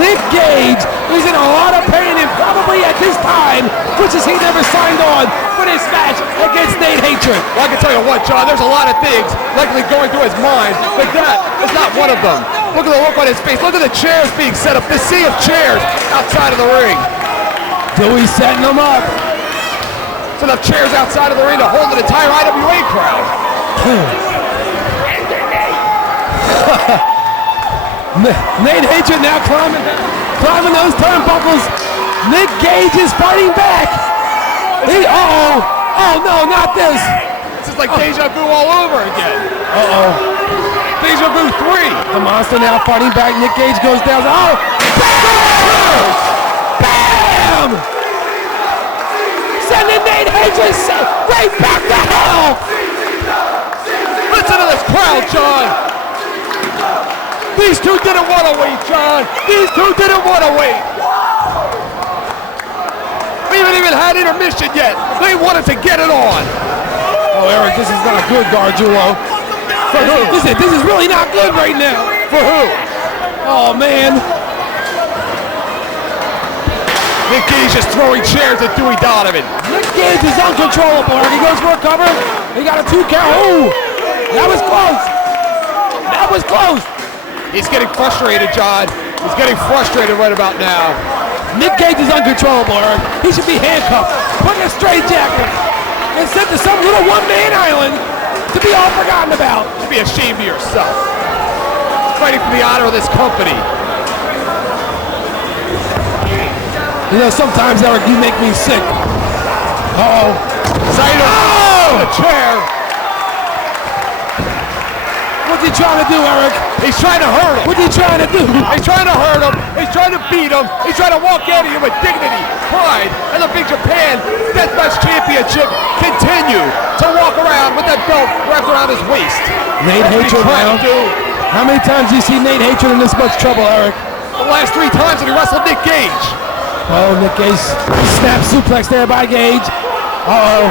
Nick Gage is in a lot of pain, and probably at this time, which is he never signed on for this match against Nate Hatred. Well, I can tell you what, John, there's a lot of things likely going through his mind, but that is not one of them. Look at the look on his face. Look at the chairs being set up. The sea of chairs outside of the ring. Dewey setting them up. There's enough chairs outside of the ring to hold an entire IWA crowd. Nate Hatred now climbing those turnbuckles. Nick Gage is fighting back. Oh no, not this. This is like deja vu all over again. Deja vu 3. The monster now fighting back. Nick Gage goes down. Oh! Bam! Sending Nate Hatred right back to hell. Listen to this crowd, John. These two didn't want to wait, John. These two didn't want to wait. We haven't even had intermission yet. They wanted to get it on. Oh, Eric, this is not good, Gargiulo. For who? This is really not good right now. For who? Oh, man. Nick Gage is throwing chairs at Dewey Donovan. Nick Gage is uncontrollable. He goes for a cover. He got a 2 count. Oh, that was close. That was close. He's getting frustrated, John. He's getting frustrated right about now. Nick Gage is uncontrollable, Eric. He should be handcuffed, put in a straitjacket, and sent to some little one-man island to be all forgotten about. You should be ashamed of yourself. Fighting for the honor of this company. You know, sometimes, Eric, you make me sick. Uh-oh. Saito. Oh! The chair. What's he trying to do, Eric? He's trying to hurt him. What's he trying to do? He's trying to hurt him. He's trying to beat him. He's trying to walk out of here with dignity, pride, and the Big Japan Deathmatch Championship continue to walk around with that belt wrapped around his waist. Nate That's what he's Hatred trying now. to do. How many times do you see Nate Hatred in this much trouble, Eric? The last 3 times that he wrestled Nick Gage. Oh, Nick Gage snap suplex there by Gage. Uh-oh.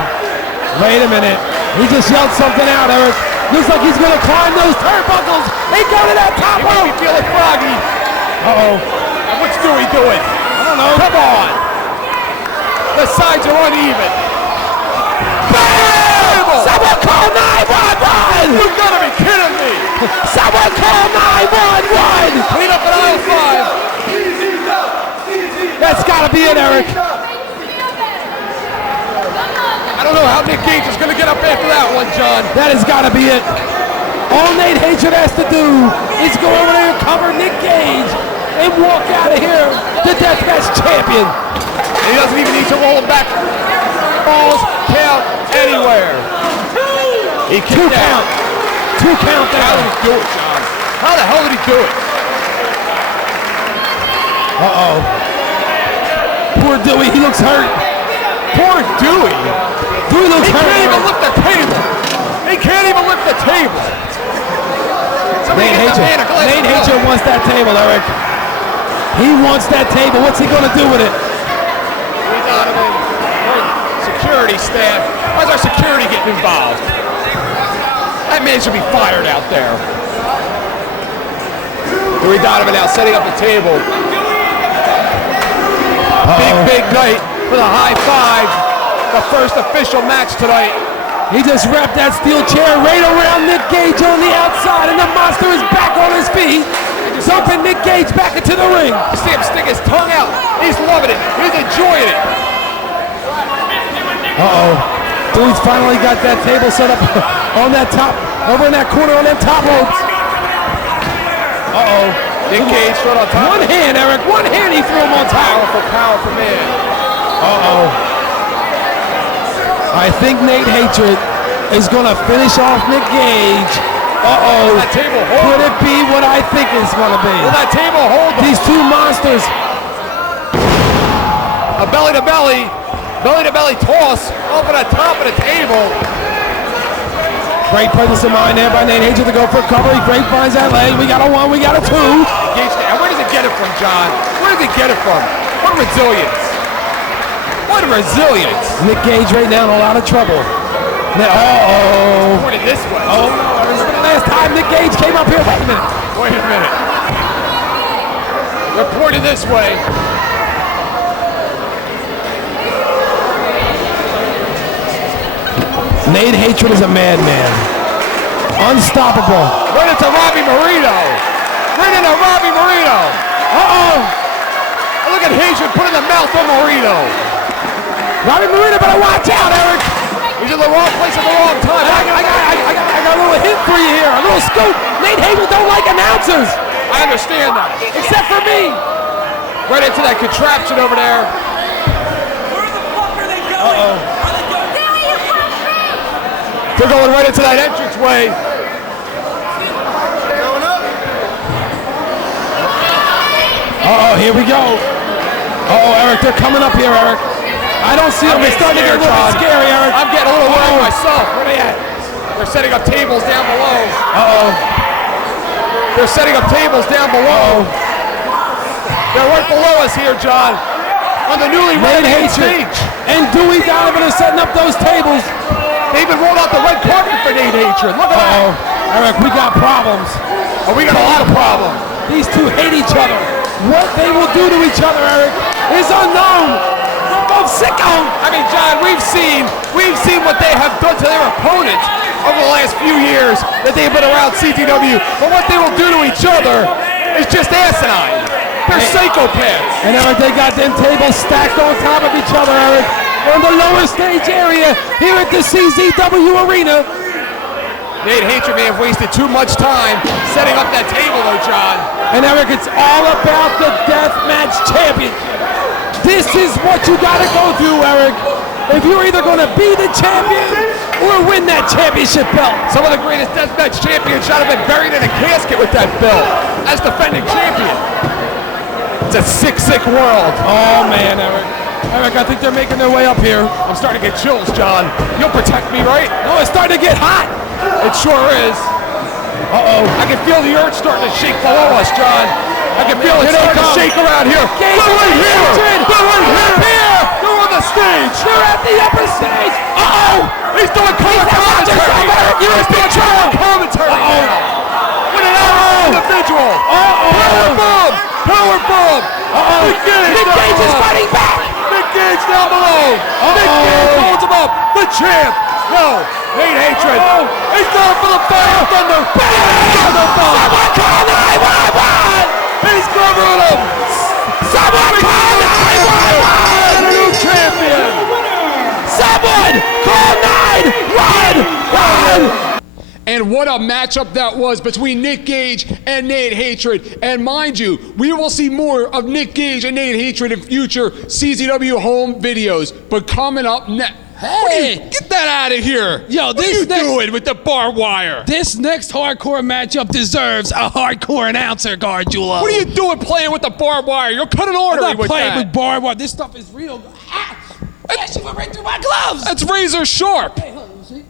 Wait a minute. He just yelled something out, Eric. Looks like he's gonna climb those turnbuckles. He go to that top He might rope. be feeling froggy. Uh-oh. What's Dewey doing? I don't know. Come on. The sides are uneven. Bam! Someone call 911! You gotta be kidding me. Someone call 911! Clean up in aisle 5. That's gotta be it, Eric. I don't know how Nick Gage is gonna get up after that one, John. That has gotta be it. All Nate Hatred has to do is go over there and cover Nick Gage and walk out of here the Deathmatch champion. And he doesn't even need to roll him back. Balls count anywhere. He Two kicked out. count. 2 count How there. did he do it, John? How the hell did he do it? Uh-oh. Poor Dewey, he looks hurt. Poor Dewey. Dewey looks He hurt. can't even Eric. lift the table. He can't even lift the table. Somebody Nate get the man a Hatred. glass Nate of milk. Hatred wants that table, Eric. He wants that table. What's he gonna do with it? Lee Donovan, our security staff. Why's our security getting involved? That man should be fired out there. Louis Donovan now setting up the table. Big night for the high 5. The first official match tonight. He just wrapped that steel chair right around Nick Gage on the outside, and the monster is back on his feet, dumping Nick Gage back into the ring. You see him stick his tongue out. He's loving it. He's enjoying it. Uh-oh. Dewey's finally got that table set up on that top, over in that corner on them top ropes. Uh-oh. Nick Gage thrown on top. One hand, Eric. One hand he threw him on top. Powerful man. Uh-oh. I think Nate Hatred is going to finish off Nick Gage. Uh-oh. Will that table hold? Could it be what I think it's going to be? Will that table hold? These two monsters. A belly-to-belly toss over the top of the table. Great presence of mind there by Nate Hatred to go for a cover. He great finds that leg. We got a 1, we got a 2. Gage, and where does he get it from, John? Where does he get it from? What resilience. What resilience. Nick Gage right now in a lot of trouble. Uh-oh. Pointed this way. Oh, no. Remember the last time Nick Gage came up here? Wait a minute. Wait a minute. They're pointed this way. Nate Hatred is a madman. Unstoppable. Right into Robbie Marino. Right into Robbie Marino. Uh-oh. And look at Hatred putting the mouth on Marino. Robbie Marino, better watch out, Eric. He's in the wrong place at the wrong time. I got a little hint for you here. A little scoop. Nate Hatred don't like announcers. I understand that. Except for me. Right into that contraption over there. Uh-oh. They're going right into that entranceway. Uh-oh, here we go. Uh-oh, Eric, they're coming up here, Eric. I don't see them. They're starting to get a little bit scary, Eric. I'm getting a little worried myself. Where are they at? They're setting up tables down below. Uh-oh. They're setting up tables down below. They're right below us here, John. On the newly renovated stage. And Dewey Donovan are setting up those tables. They even rolled out the red carpet for Nate Hatred. Look at that. Eric, we got problems. Oh, we got a lot of problems. These two hate each other. What they will do to each other, Eric, is unknown. They're both sickos. I mean, John, we've seen what they have done to their opponent over the last few years that they've been around CTW. But what they will do to each other is just asinine. They're psychopaths. And Eric, they got them tables stacked on top of each other, Eric, on the lower stage area here at the CZW Arena. Nate Hatred may have wasted too much time setting up that table, though, John. And Eric, it's all about the Deathmatch Championship. This is what you gotta go through, Eric. If you're either gonna be the champion or win that championship belt. Some of the greatest deathmatch champions should have been buried in a casket with that belt as defending champion. It's a sick world. Oh man, Eric. Eric, I think they're making their way up here. I'm starting to get chills, John. You'll protect me, right? No, it's starting to get hot. It sure is. Uh-oh. I can feel the earth starting to shake below us, John. I can feel it starting to shake around here. They're right here. They're right here. They're on the stage. They're at the upper stage. Uh-oh. He's doing color commentary. He's doing color commentary now. With an hour individual. Power bomb. Nick Gage is fighting back. Nick Gage down below. Nick Gage holds him up. The champ. No. Hate hatred. He's going for the fire thunder. Someone call 911. He's covering him. Someone call 911. And a new champion. Someone call 911. And what a matchup that was between Nick Gage and Nate Hatred. And mind you, we will see more of Nick Gage and Nate Hatred in future CZW home videos. But coming up next, Hey, get that out of here. Yo, what are you doing with the barbed wire? This next hardcore matchup deserves a hardcore announcer, Gargiulo. What are you doing playing with the barbed wire? You'll cut an artery I'm not with playing that. with barbed wire. This stuff is real. Ah! Yeah, she went right through my gloves. That's razor sharp. Hey, hold on, see?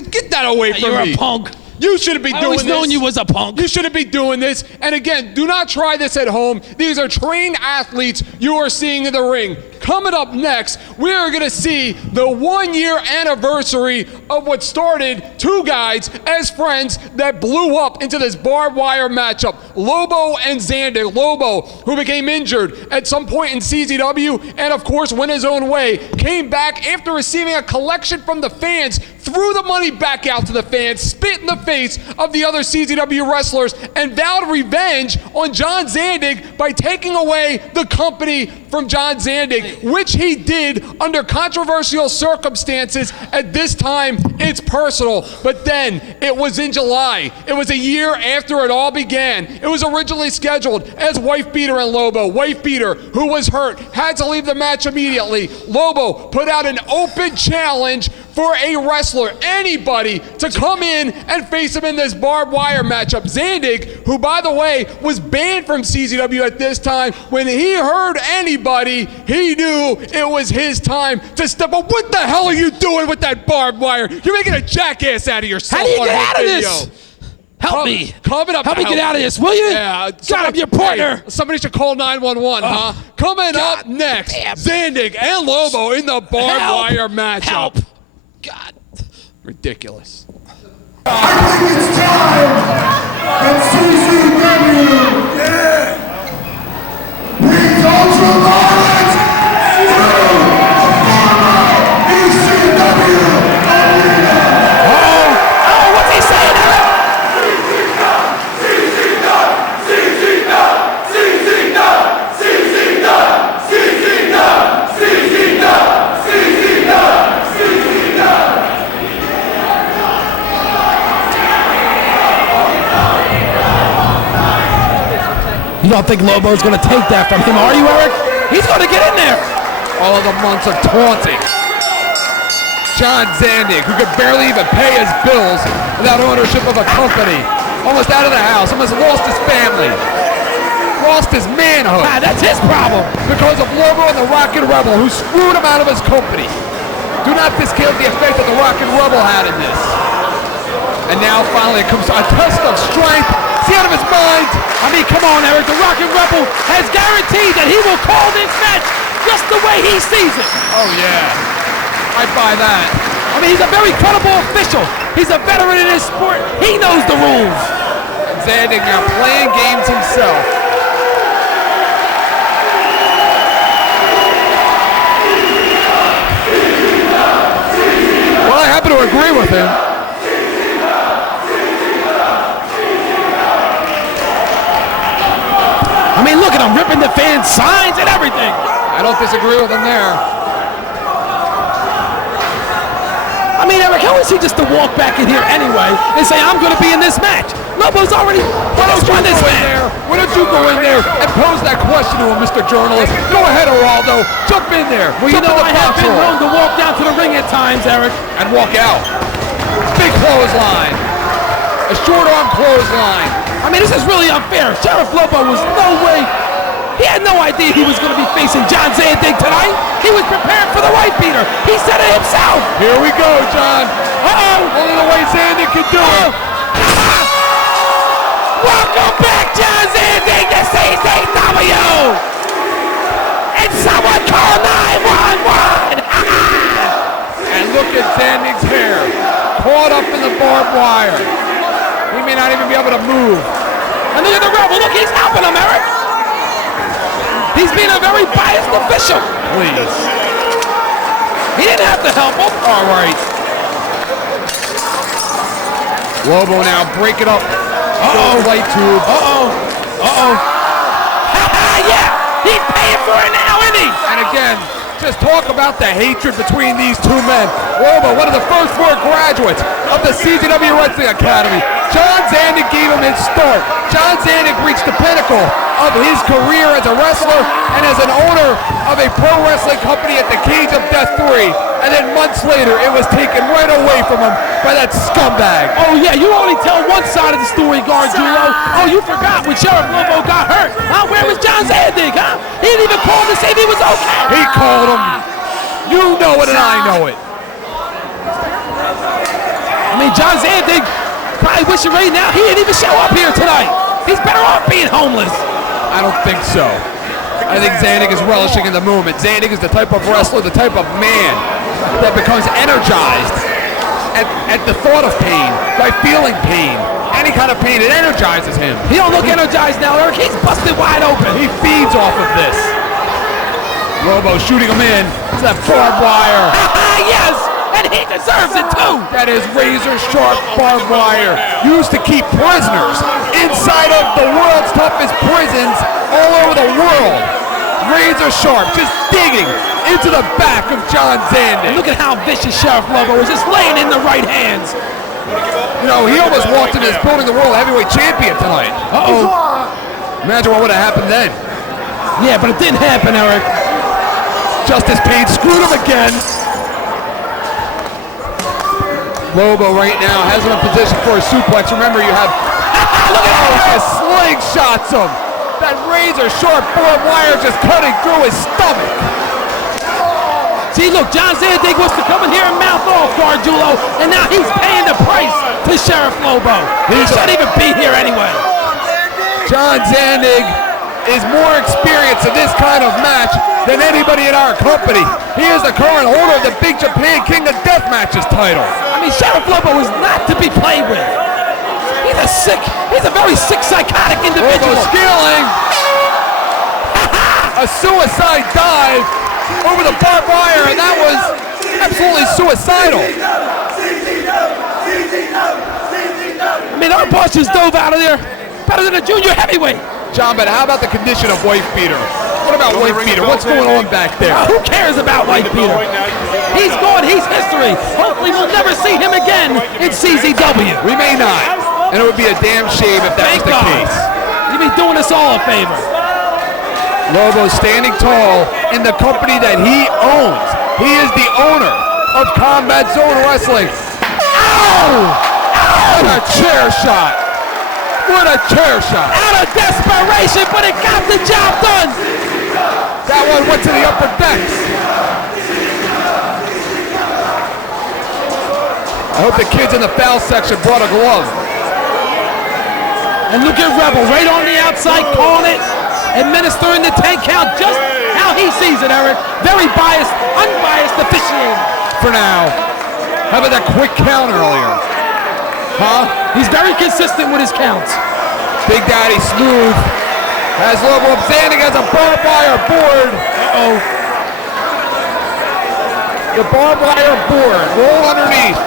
Get that away from You're me. a punk. You shouldn't be I doing always this. known you was a punk. You shouldn't be doing this. And again, do not try this at home. These are trained athletes you are seeing in the ring. Coming up next, we are going to see the 1-year anniversary of what started two guys as friends that blew up into this barbed wire matchup. Lobo and Xander. Lobo, who became injured at some point in CZW and of course went his own way, came back after receiving a collection from the fans, threw the money back out to the fans, spit in the face of the other CZW wrestlers, and vowed revenge on John Zandig by taking away the company from John Zandig, which he did under controversial circumstances. At this time, it's personal. But then, it was in July. It was a year after it all began. It was originally scheduled as Wife Beater and Lobo. Wife Beater, who was hurt, had to leave the match immediately. Lobo put out an open challenge for a wrestler, anybody, to come in and face him in this barbed wire matchup. Zandig, who by the way was banned from CZW at this time, when he heard anybody, he knew it was his time to step up. What the hell are you doing with that barbed wire? You're making a jackass out of yourself. How do you on get this out of video. this? Help me. Coming up. Help me get out of this, will you? Yeah. God, I'm your partner. Hey, somebody should call 911, huh? Coming up next, damn. Zandig and Lobo in the barbed wire matchup. Help. God. Ridiculous. I think it's time that CZW brings ultraviolence to ECW Arena. Oh, what's he saying, Eric? You don't think Lobo's going to take that from him, are you, Eric? He's going to get in there. All of the months of taunting. John Zandig, who could barely even pay his bills without ownership of a company. Almost out of the house, almost lost his family. Lost his manhood. Ah, that's his problem. Because of Lobo and the Rockin' Rebel, who screwed him out of his company. Do not discount the effect that the Rockin' Rebel had in this. And now finally it comes to a test of strength. Is he out of his mind? I mean, come on, Eric. The Rockin' Rebel has guaranteed that he will call this match just the way he sees it. Oh yeah, I buy that. I mean, he's a very credible official. He's a veteran in his sport. He knows the rules. Zandig now playing games himself. Well, I happen to agree with him. I mean, look at him ripping the fans' signs and everything. I don't disagree with him there. I mean, Eric, how is he just to walk back in here anyway and say, I'm going to be in this match? Lobo's already won this match. Why don't you go in there and pose that question to him, Mr. Journalist? Go ahead, Geraldo. Jump in there. Well, you Jump know, in the I have foxhole. been known to walk walk down to the ring at times, Eric. And walk out. Big clothesline. A short arm clothesline. I mean, this is really unfair. Sheriff Lobo was no way. He had no idea he was going to be facing John Zandig tonight. He was prepared for the right beater. He said it himself. Here we go, John. Only the way Zandig can do it. Welcome back, John Zandig, to CZW. And someone call 911. And look at Zandig's hair. Caught up in the barbed wire. He may not even be able to move. And look at the rebel. Look, he's helping him, Eric. He's being a very biased official. Please. He didn't have to help him. All right. Lobo now break it up. Light tube. Yeah, he's paying for it now, isn't he? And again, just talk about the hatred between these two men. Lobo, one of the first 4 graduates of the CZW Wrestling Academy. John Zandig gave him his start. John Zandig reached the pinnacle of his career as a wrestler and as an owner of a pro wrestling company at the Cage of Death 3. And then months later, it was taken right away from him by that scumbag. Oh yeah, you only tell one side of the story, Gargiulo. Oh, you forgot when Sheriff Lobo got hurt. Huh? Where was John Zandig, huh? He didn't even call to see if he was okay. He called him. You know it and I know it. I mean, John Zandig probably wishing right now he didn't even show up here tonight. He's better off being homeless. I don't think so. I think Zandig is relishing in the moment. Zandig is the type of wrestler, the type of man that becomes energized at the thought of pain, by feeling pain. Any kind of pain, it energizes him. He don't look energized now, Eric. He's busted wide open. He feeds off of this. Lobo shooting him in to that barbed wire. Yes, and he deserves it too. That is razor sharp barbed wire used to keep prisoners inside of the world's toughest prisons all over the world. Razor sharp, just digging into the back of John Zandig. And look at how vicious Sheriff Lobo is, just laying in the right hands. You know, he almost walked in as building the world heavyweight champion tonight. Imagine what would have happened then. Yeah, but it didn't happen, Eric. Justice Payne screwed him again. Lobo right now has him in position for a suplex. Remember, you have... Look at how he just slingshots him. That razor sharp barbed wire just cutting through his stomach. See, look, John Zandig wants to come in here and mouth off Gargiulo, and now he's paying the price to Sheriff Lobo. He shouldn't even be here anyway. John Zandig is more experienced in this kind of match than anybody in our company. He is the current holder of the Big Japan King of Death Matches title. I mean, Sheriff Lobo is not to be played with. He's a very sick, psychotic individual. Lobo scaling. A suicide dive over the barbed wire, and that was absolutely suicidal. I mean, our boss just dove out of there better than a junior heavyweight. John, but how about the condition of Wife Beater? What about Wife Beater? What's going on back there? Who cares about Wife Beater? He's gone, he's history. Hopefully we'll never see him again in CZW. We may not. And it would be a damn shame if that was the case. You'd be doing us all a favor. Lobo standing tall in the company that he owns. He is the owner of Combat Zone Wrestling. Ow! What a chair shot. What a chair shot. Out of desperation, but it got the job done. That one went to the upper decks. I hope the kids in the foul section brought a glove. And look at Rebel right on the outside, calling it, administering the 10 count just how he sees it, Eric. Very biased, unbiased officiating. For now. How about that quick count earlier? Huh? He's very consistent with his counts. Big Daddy Smooth has Lobo up. Zandig has a barbed wire board. The barbed wire board. Roll underneath.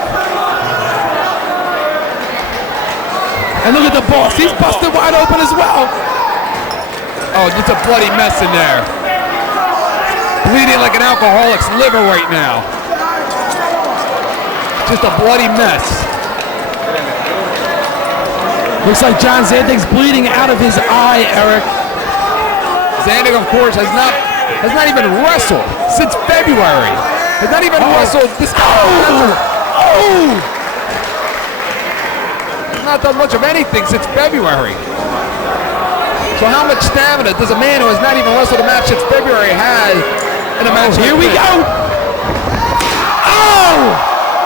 And look at the boss. He's busted wide open as well. Oh, it's a bloody mess in there. Bleeding like an alcoholic's liver right now. Just a bloody mess. Looks like John Zandig's bleeding out of his eye, Eric. Zandig, of course, has not even wrestled since February. Has not even wrestled this guy. Oh! He's not done much of anything since February. So how much stamina does a man who has not even wrestled a match since February have in a match? Here we go. Oh!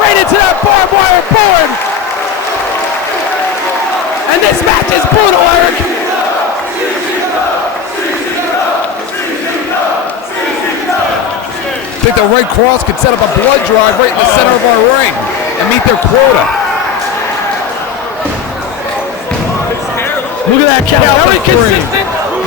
Right into that barbed wire board. And this match is brutal, Eric. I think the Red Cross could set up a blood drive right in the center of our ring and meet their quota. Look at that count.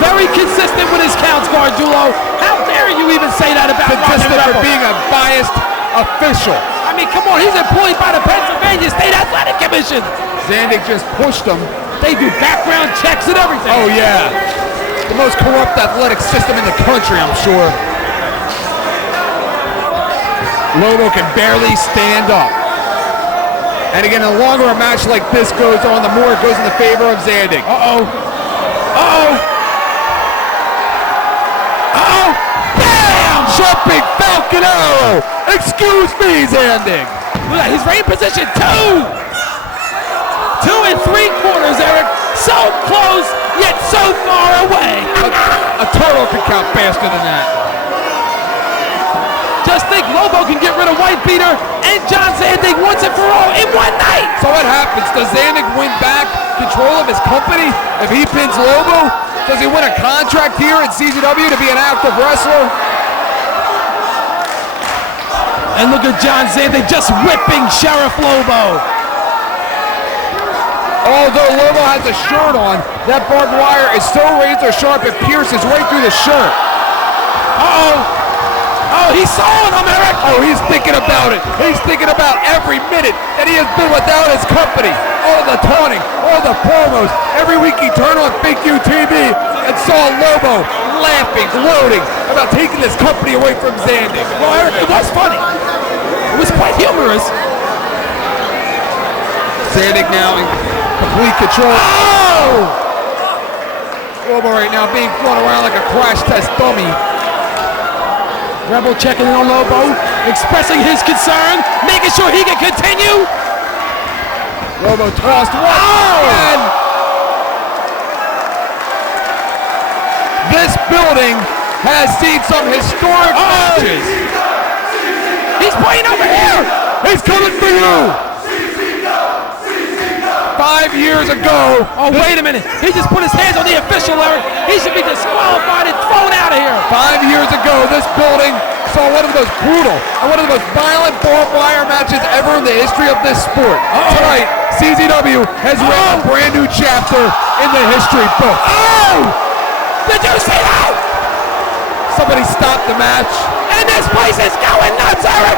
Very consistent with his counts, Gargiulo. How dare you even say that about Consistent Rocket for Rebel? being a biased official. I mean, come on, he's employed by the Pennsylvania State Athletic Commission. Zandig just pushed him. They do background checks and everything. Oh yeah. The most corrupt athletic system in the country, I'm sure. Lobo can barely stand up. And again, the longer a match like this goes on, the more it goes in the favor of Zandig. Uh-oh. Damn! Jumping Falcon Arrow! Excuse me, Zandig! Look at that, he's right in position 2. 2 3/4, Eric. So close, yet so far away. A turtle could count faster than that. Just think Lobo can get rid of White Beater and John Zandig once and for all in one night. So what happens? Does Zandig win back control of his company if he pins Lobo? Does he win a contract here at CZW to be an active wrestler? And look at John Zandig just whipping Sheriff Lobo. Although Lobo has a shirt on, that barbed wire is so razor sharp it pierces right through the shirt. Oh, he's sawing him, Eric. Oh, he's thinking about it. He's thinking about every minute that he has been without his company. All the taunting, all the promos. Every week he turned on Big U TV and saw Lobo laughing, gloating about taking this company away from Zandig. Well, Eric, it was funny. It was quite humorous. Zandig now in complete control. Oh! Lobo right now being thrown around like a crash test dummy. Rebel checking in on Lobo, expressing his concern, making sure he can continue. Lobo tossed once again. This building has seen some historic matches. He's pointing over here. He's coming for you. 5 years ago. Oh, wait a minute. He just put his hands on the official, Eric. He should be disqualified and thrown out of here. 5 years ago, this building saw one of the most brutal and one of the most violent barbed wire matches ever in the history of this sport. Tonight, CZW has written a brand new chapter in the history book. Oh! Did you see that? Somebody stop the match. And this place is going nuts, Eric.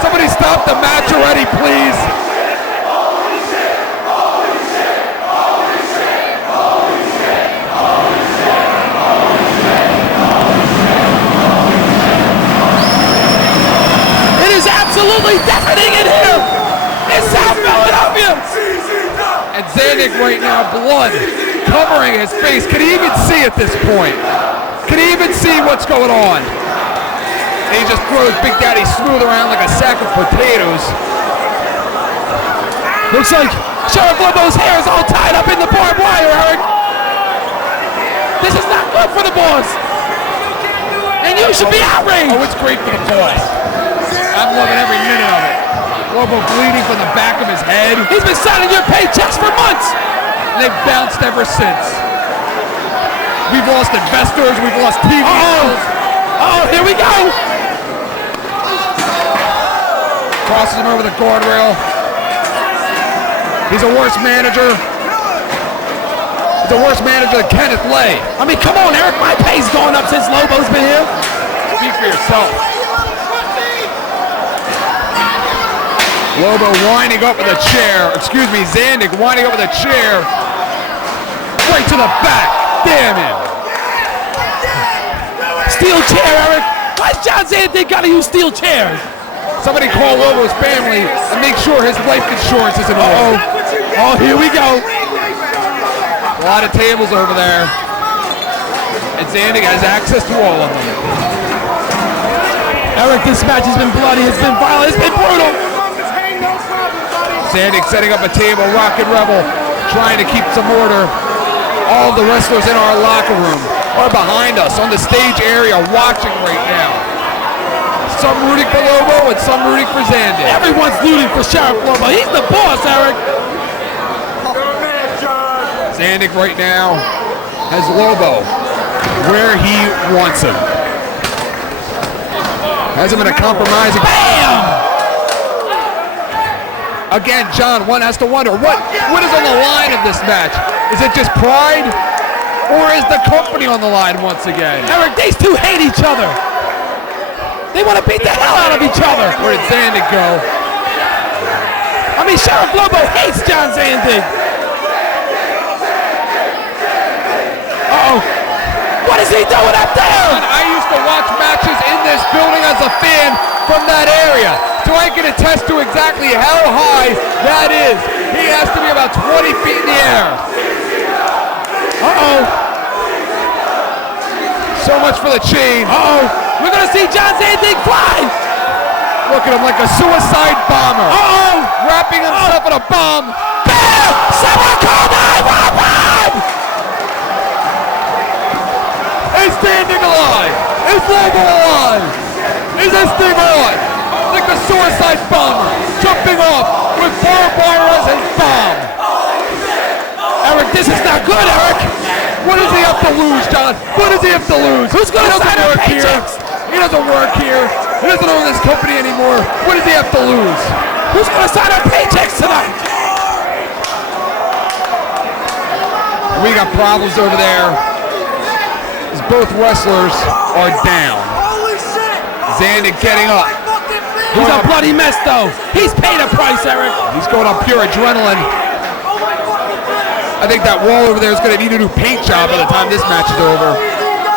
Somebody stop the match already, please. Absolutely deafening in here in South Philadelphia. And Zandig right now, blood covering his face. Can he even see at this point? Can he even see what's going on? And he just throws Big Daddy Smooth around like a sack of potatoes. Looks like Sheriff Lobo's hair is all tied up in the barbed wire, Eric. This is not good for the boss. And you should be outraged. Oh, it's great for the boss. I'm loving every minute of it. Lobo bleeding from the back of his head. He's been signing your paychecks for months. And they've bounced ever since. We've lost investors. We've lost TV deals. Oh, here we go. Crosses him over the guardrail. He's a worse manager. He's a worse manager than Kenneth Lay. I mean, come on, Eric. My pay's gone up since Lobo's been here. Speak for yourself. Lobo winding up with a chair. Excuse me, Zandig winding up with a chair. Right to the back. Damn him. Steel chair, Eric. Why's John Zandig got to use steel chairs? Somebody call Lobo's family and make sure his life insurance is in order. Oh, here we go. A lot of tables over there. And Zandig has access to all of them. Eric, this match has been bloody, it's been violent, it's been brutal. Zandig setting up a table, Rocket Rebel trying to keep some order. All the wrestlers in our locker room are behind us on the stage area watching right now. Some rooting for Lobo and some rooting for Zandig. Everyone's rooting for Sheriff Lobo. He's the boss, Eric. Zandig right now has Lobo where he wants him. Has him in a compromising. Bam! Again, John, one has to wonder, what is on the line of this match? Is it just pride, or is the company on the line once again? Eric, these two hate each other. They want to beat the hell out of each other. Where did Zandig go? I mean, Sheriff Lobo hates John Zandig. Uh-oh. What is he doing up there? I used to watch matches in this building as a fan from that area, so I can attest to exactly how high that is. He has to be about 20 feet in the air. Uh-oh. So much for the chain. Uh-oh. We're going to see John Zandig fly. Look at him like a suicide bomber. Uh-oh. Wrapping himself in a bomb. Bam! Someone call 911! Is Zandig alive? Is Lobo alive? Is this thing on? Like a suicide bomber, jumping off with barbed wire as his bomb. Eric, this is not good, Eric. What does he have to lose, John? What does he have to lose? Who's going to sign our paychecks? He doesn't work here. He doesn't own this company anymore. What does he have to lose? Who's going to sign our paychecks tonight? We got problems over there. As both wrestlers are down. Zandig getting up. He's a bloody mess, though. He's paid a price, Eric. He's going on pure adrenaline. I think that wall over there is going to need a new paint job by the time this match is over.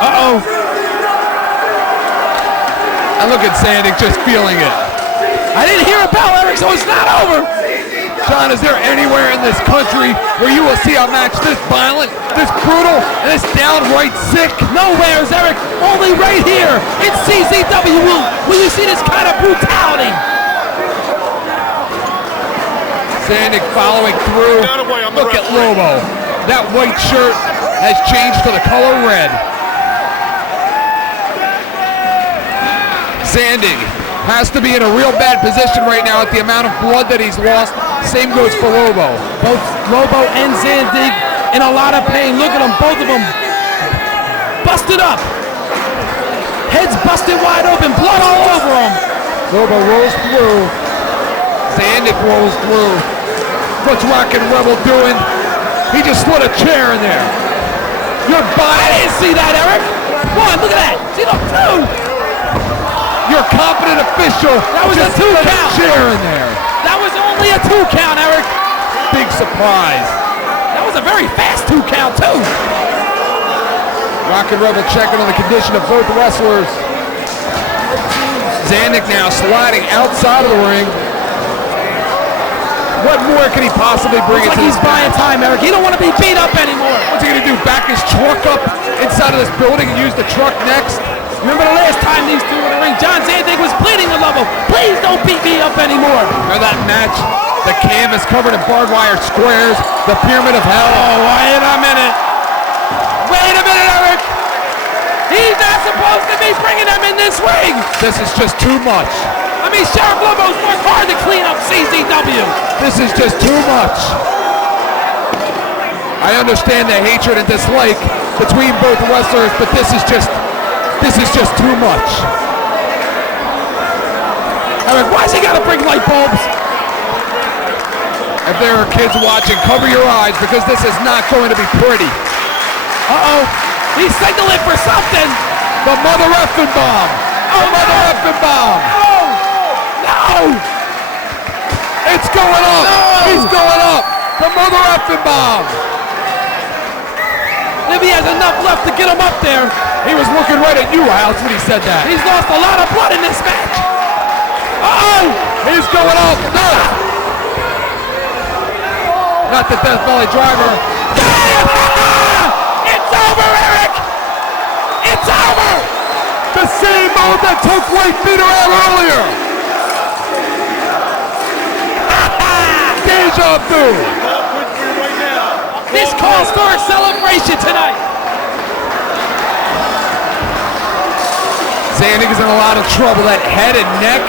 Uh-oh. And look at Zandig just feeling it. I didn't hear a bell, Eric, so it's not over. John, is there anywhere in this country where you will see a match this violent, this brutal, and this downright sick? Nowhere, Eric. Only right here in CZW will you see this kind of brutality. Zandig following through. Look at Lobo. That white shirt has changed to the color red. Zandig has to be in a real bad position right now at the amount of blood that he's lost. Same goes for Lobo. Both Lobo and Zandig in a lot of pain. Look at them, both of them busted up. Heads busted wide open, blood all over them. Lobo rolls through. Zandig rolls through. What's Rocket Rebel doing? He just slid a chair in there. Your body. I didn't see that, Eric. One, look at that. See, look, two. Your competent official. That was just a 2 slid count. a chair in there. That was only a 2 count, Eric. Big surprise. That was a very fast 2 count, too. Rocket Rebel checking on the condition of both wrestlers. Zandig now sliding outside of the ring. What more can he possibly bring Looks into like this he's buying match? time, Eric. He don't want to be beat up anymore. What's he going to do? Back his truck up inside of this building and use the truck next? Remember the last time these two were in the ring? John Zandig was pleading with Lobo, please don't beat me up anymore. Remember that match? The canvas covered in barbed wire squares, the Pyramid of Hell. Oh, wait a minute. Wait a minute, Eric. He's not supposed to be bringing them in this ring. This is just too much. I mean, Sheriff Lobo's worked hard to clean up CZW. This is just too much. I understand the hatred and dislike between both wrestlers, but this is just too much. Eric, why's he got to bring light bulbs? If there are kids watching, cover your eyes because this is not going to be pretty. Uh-oh. He's signaling for something. The mother effing bomb. Oh, Mother effing bomb. No! It's going up. No. He's going up. The mother effing bomb. If he has enough left to get him up there. He was looking right at you, Alex, when he said that. He's lost a lot of blood in this match. Uh-oh! He's going up. No. Not the Death Valley driver. It's over, Eric! It's over! The same move that took White Peter out earlier. Deja vu. This calls for a celebration tonight. Zandig is in a lot of trouble. That head and neck.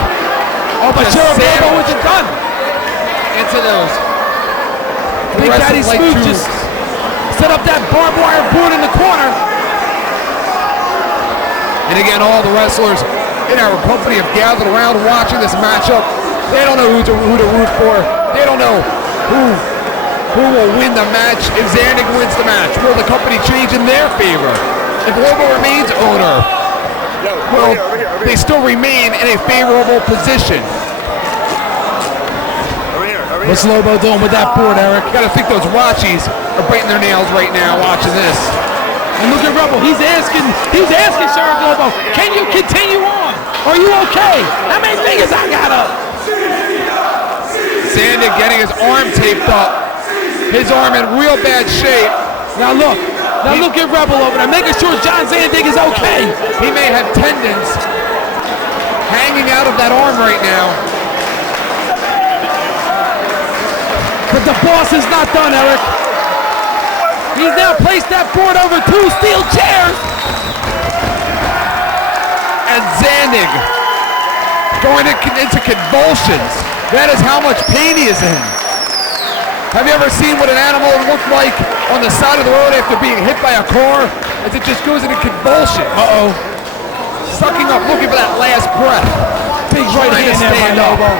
Oh, but Just Sheriff Lobo sandwich wasn't done. into those. Big Daddy Wrestling Smooth tubes. just set up that barbed wire board in the corner. And again, all the wrestlers in our company have gathered around watching this matchup. They don't know who to root for. They don't know who will win the match. If Zandig wins the match, will the company change in their favor? If Lobo remains owner, well, they still remain in a favorable position. What's Lobo doing with that board, Eric? Gotta think those watchies are biting their nails right now watching this. And look at Rebel. He's asking Sheriff Lobo, can you continue on? Are you okay? How many fingers I got up? Zandig getting his arm taped up. His arm in real bad shape. Now look at Rebel over there, making sure John Zandig is okay. He may have tendons hanging out of that arm right now. But the boss is not done, Eric. He's now placed that board over 2 steel chairs. And Zandig going into convulsions. That is how much pain he is in. Have you ever seen what an animal would look like on the side of the road after being hit by a car? As it just goes into convulsions. Uh-oh. Sucking up, looking for that last breath. Big right Trying to hand there by stand up. Lobo.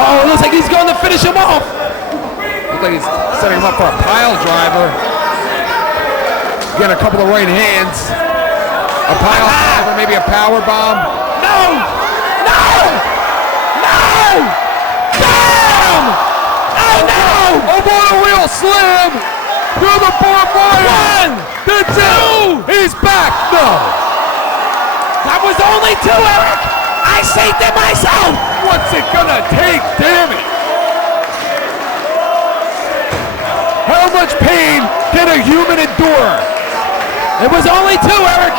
Uh-oh, looks like he's going to finish him off. Looks like he's setting him up for a pile driver. Get a couple of right hands. A pile driver, maybe a power bomb. No! No! No! Damn! Oh no! Over the wheel slam! Through the barbed wire! 1, That's it! He's back! No! That was only 2, Eric! I saved it myself! What's it gonna take? Damn it! How much pain can a human endure? It was only 2, Eric!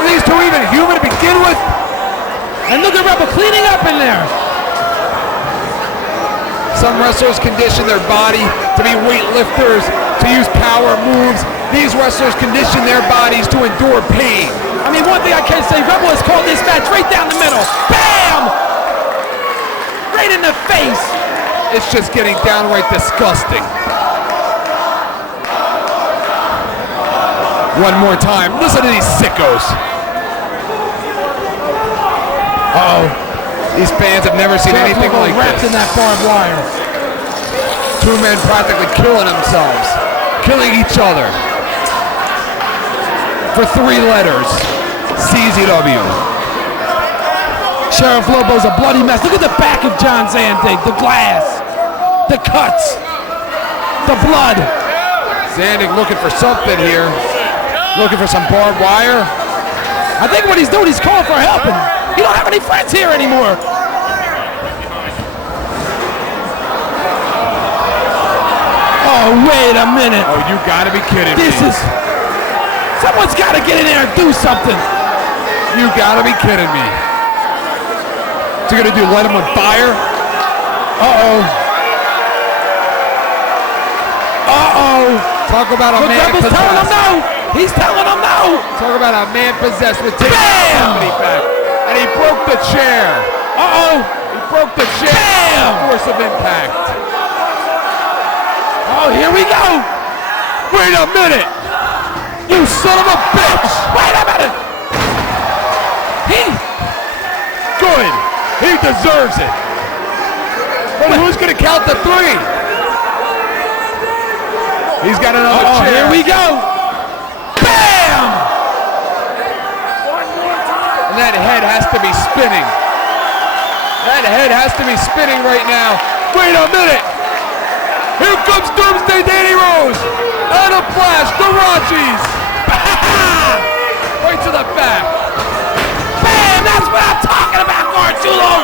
Are these two even human to begin with? And look at Rebel cleaning up in there! Some wrestlers condition their body to be weightlifters, to use power moves. These wrestlers condition their bodies to endure pain. I mean, one thing I can say, Rebel has called this match right down the middle. Bam! Right in the face. It's just getting downright disgusting. One more time. Listen to these sickos. Uh-oh. These fans have never seen Sheriff anything Lobo like wrapped this. in that barbed wire. 2 men practically killing themselves. Killing each other. For 3 letters. CZW. Sheriff Lobo's a bloody mess. Look at the back of John Zandig. The glass. The cuts. The blood. Zandig looking for something here. Looking for some barbed wire. I think what he's doing, he's calling for help. And he don't have any friends here anymore. Oh, wait a minute. Oh, you gotta be kidding me. This is... Someone's got to get in there and do something. You gotta be kidding me. What's he gonna do, light him on fire? Uh-oh. Uh-oh. Talk about a Look, man Rebel's telling him possessed. no. He's telling him no. Talk about a man possessed with taking the Bam! company back. And he broke the chair. Uh-oh. He broke the chair. Bam! Force of impact. Oh, here we go. Wait a minute. You son of a bitch. Wait a minute. Good. He deserves it. But who's gonna count the 3? He's got another chair. Here we go. Bam! And that head has to be spinning. That head has to be spinning right now. Wait a minute. Here comes Doomsday Danny Rose. And a flash, the Rockies. Right to the back. Bam! That's what I'm talking about, Gargiulo.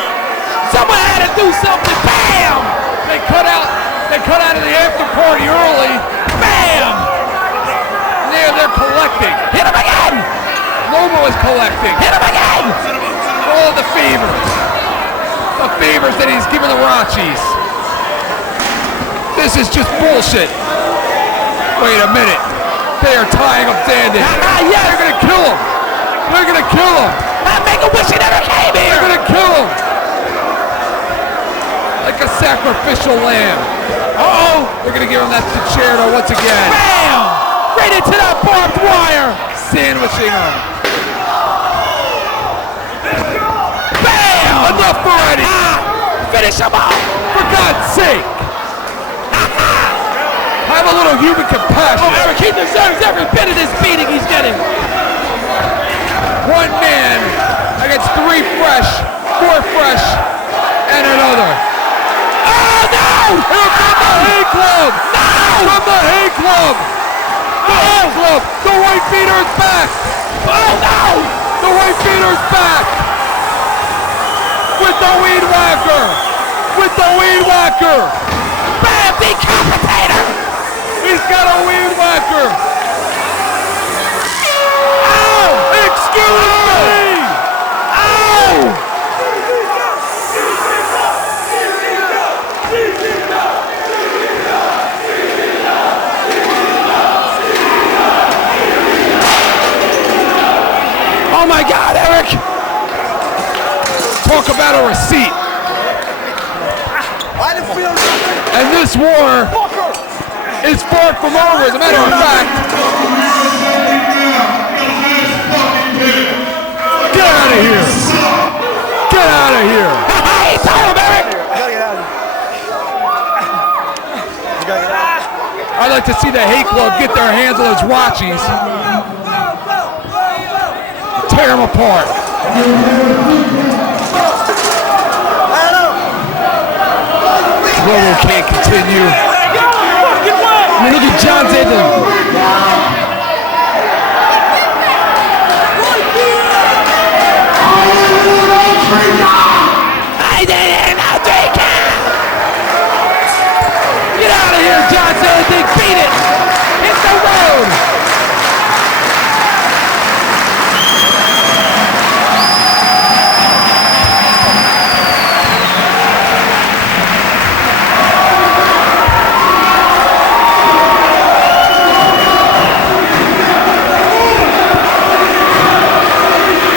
Someone had to do something. Bam! They cut out of the after party early. collecting. Hit him again! For all the favors. The favors that he's given the Rachis. This is just bullshit. Wait a minute. They are tying up Dandy. Yes! They're gonna kill him. They're gonna kill him. Make a wish he never came here! They're gonna kill him. Like a sacrificial lamb. Uh-oh. They're gonna give him that concerto once again. Bam! Right into that barbed wire! Sandwiching him. Bam! Enough already. Finish him off! For God's sake. Have a little human compassion. Oh, Eric, he deserves every bit of this beating he's getting. One man against 3 fresh, 4 fresh, and another. Oh, no! Here comes the Hate Club! No! From the Hate Club! The Hate Club! The White Beater is back! Oh, no! The White Beater is back! With the Weed Whacker! With the Weed Whacker! Bam! Decapitator! He's got a Weed Whacker! Ow! Excuse me! Oh! Oh my God, Eric! Talk about a receipt. And this war is far from over. As a matter of fact, get out of here. Get out of here. Hey, tell him, Eric! I'd like to see the Hate Club get their hands on those Rachis. Tear them apart. Global can't continue. I mean, look at John Zayden. I didn't know they can! Get out of here, John Zayden! Beat it! Hit the road!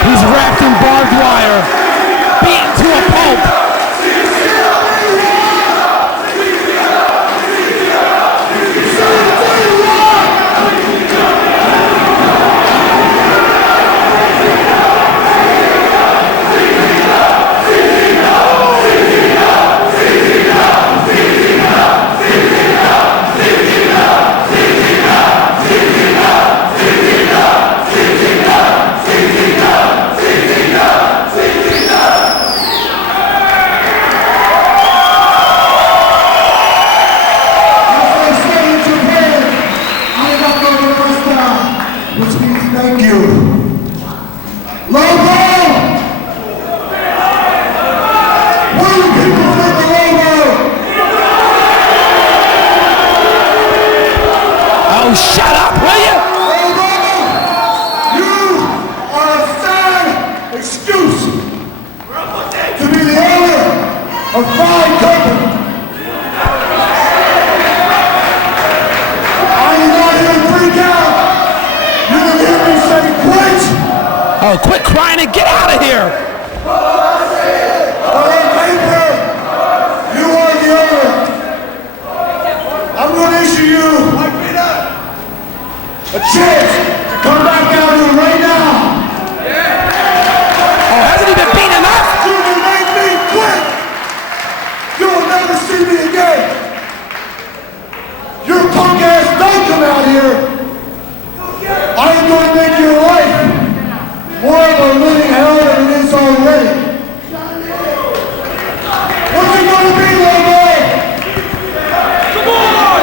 He's wrapped in barbed wire, beaten to a pulp. Which means thank you. Logo! What do people think of Logo? Oh, shut up, will you? Logo! You are a sad excuse to be the owner of my company. Are you not here to freak out? You can hear me say quit! Oh, quit crying and get out of here! But on paper, you are the owner. I'm going to issue you a chance to come back down here right now. Oh, hasn't he been beaten enough? You can make me quit. You will never see me again. Your punk ass don't come out here. I am going to make your life more of a living hell than it is already. What's it going to be, Lobo? Come on!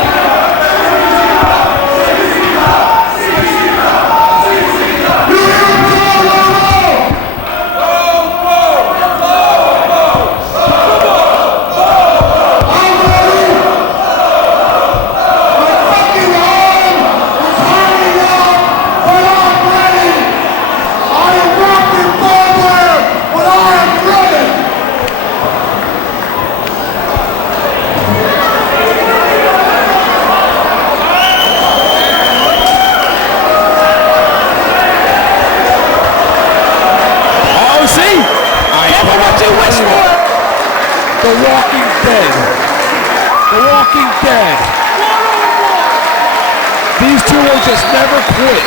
You hear him call, Lobo? I'm ready. My fucking arm is hurting up, but I'm Walking Dead. These two will just never quit.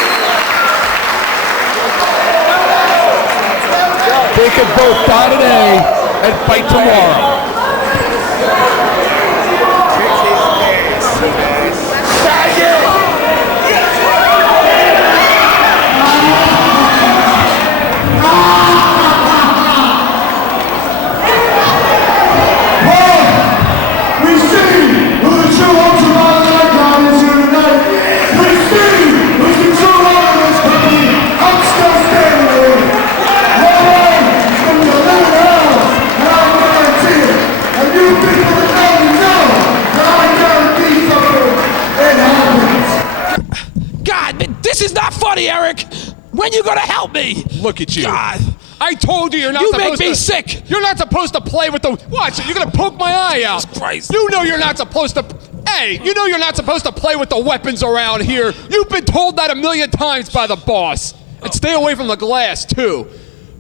They could both die today and fight tomorrow. We see who the true ultraviolet icon is here tonight. We see who's the true owner of this company. I'm still standing here. No one is going to live in hell, and I guarantee it. And you people that know me know that I guarantee something. It happens. God, man, this is not funny, Eric. When you gonna help me? Look at you. God. I told you you're not You supposed make me to. sick. You're not supposed to play with the. Watch it. You're gonna poke my eye out. Jesus Christ. You know you're not supposed to. Hey, you know you're not supposed to play with the weapons around here. You've been told that a million times by the boss. And stay away from the glass too.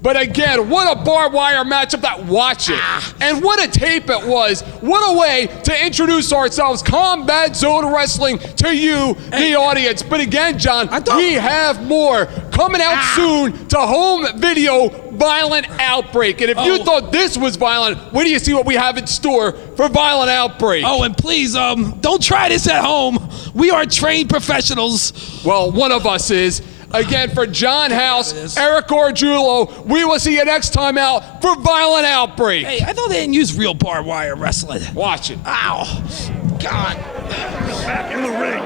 But again, what a barbed wire matchup that watch it. And what a tape it was. What a way to introduce ourselves, Combat Zone Wrestling, to you, the audience. But again, John, we have more coming out soon to home video, Violent Outbreak. And if you thought this was violent, wait till you see what we have in store for Violent Outbreak. Oh, and please, don't try this at home. We are trained professionals. Well, one of us is. Again, for John House, Eric Orjulo, we will see you next time out for Violent Outbreak. Hey, I thought they didn't use real barbed wire wrestling. Watch it. Ow. God. Back in the ring.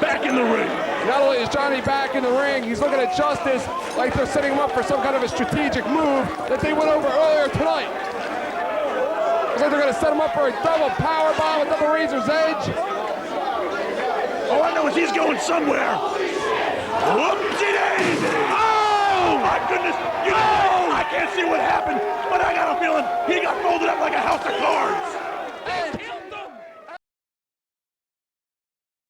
Back in the ring. Not only is Johnny back in the ring, he's looking at Justice like they're setting him up for some kind of a strategic move that they went over earlier tonight. Looks like they're going to set him up for a double power bomb, a double razor's edge. All I know is he's going somewhere. Whoopsie daisy! Oh my goodness! You know, I can't see what happened, but I got a feeling he got folded up like a house of cards.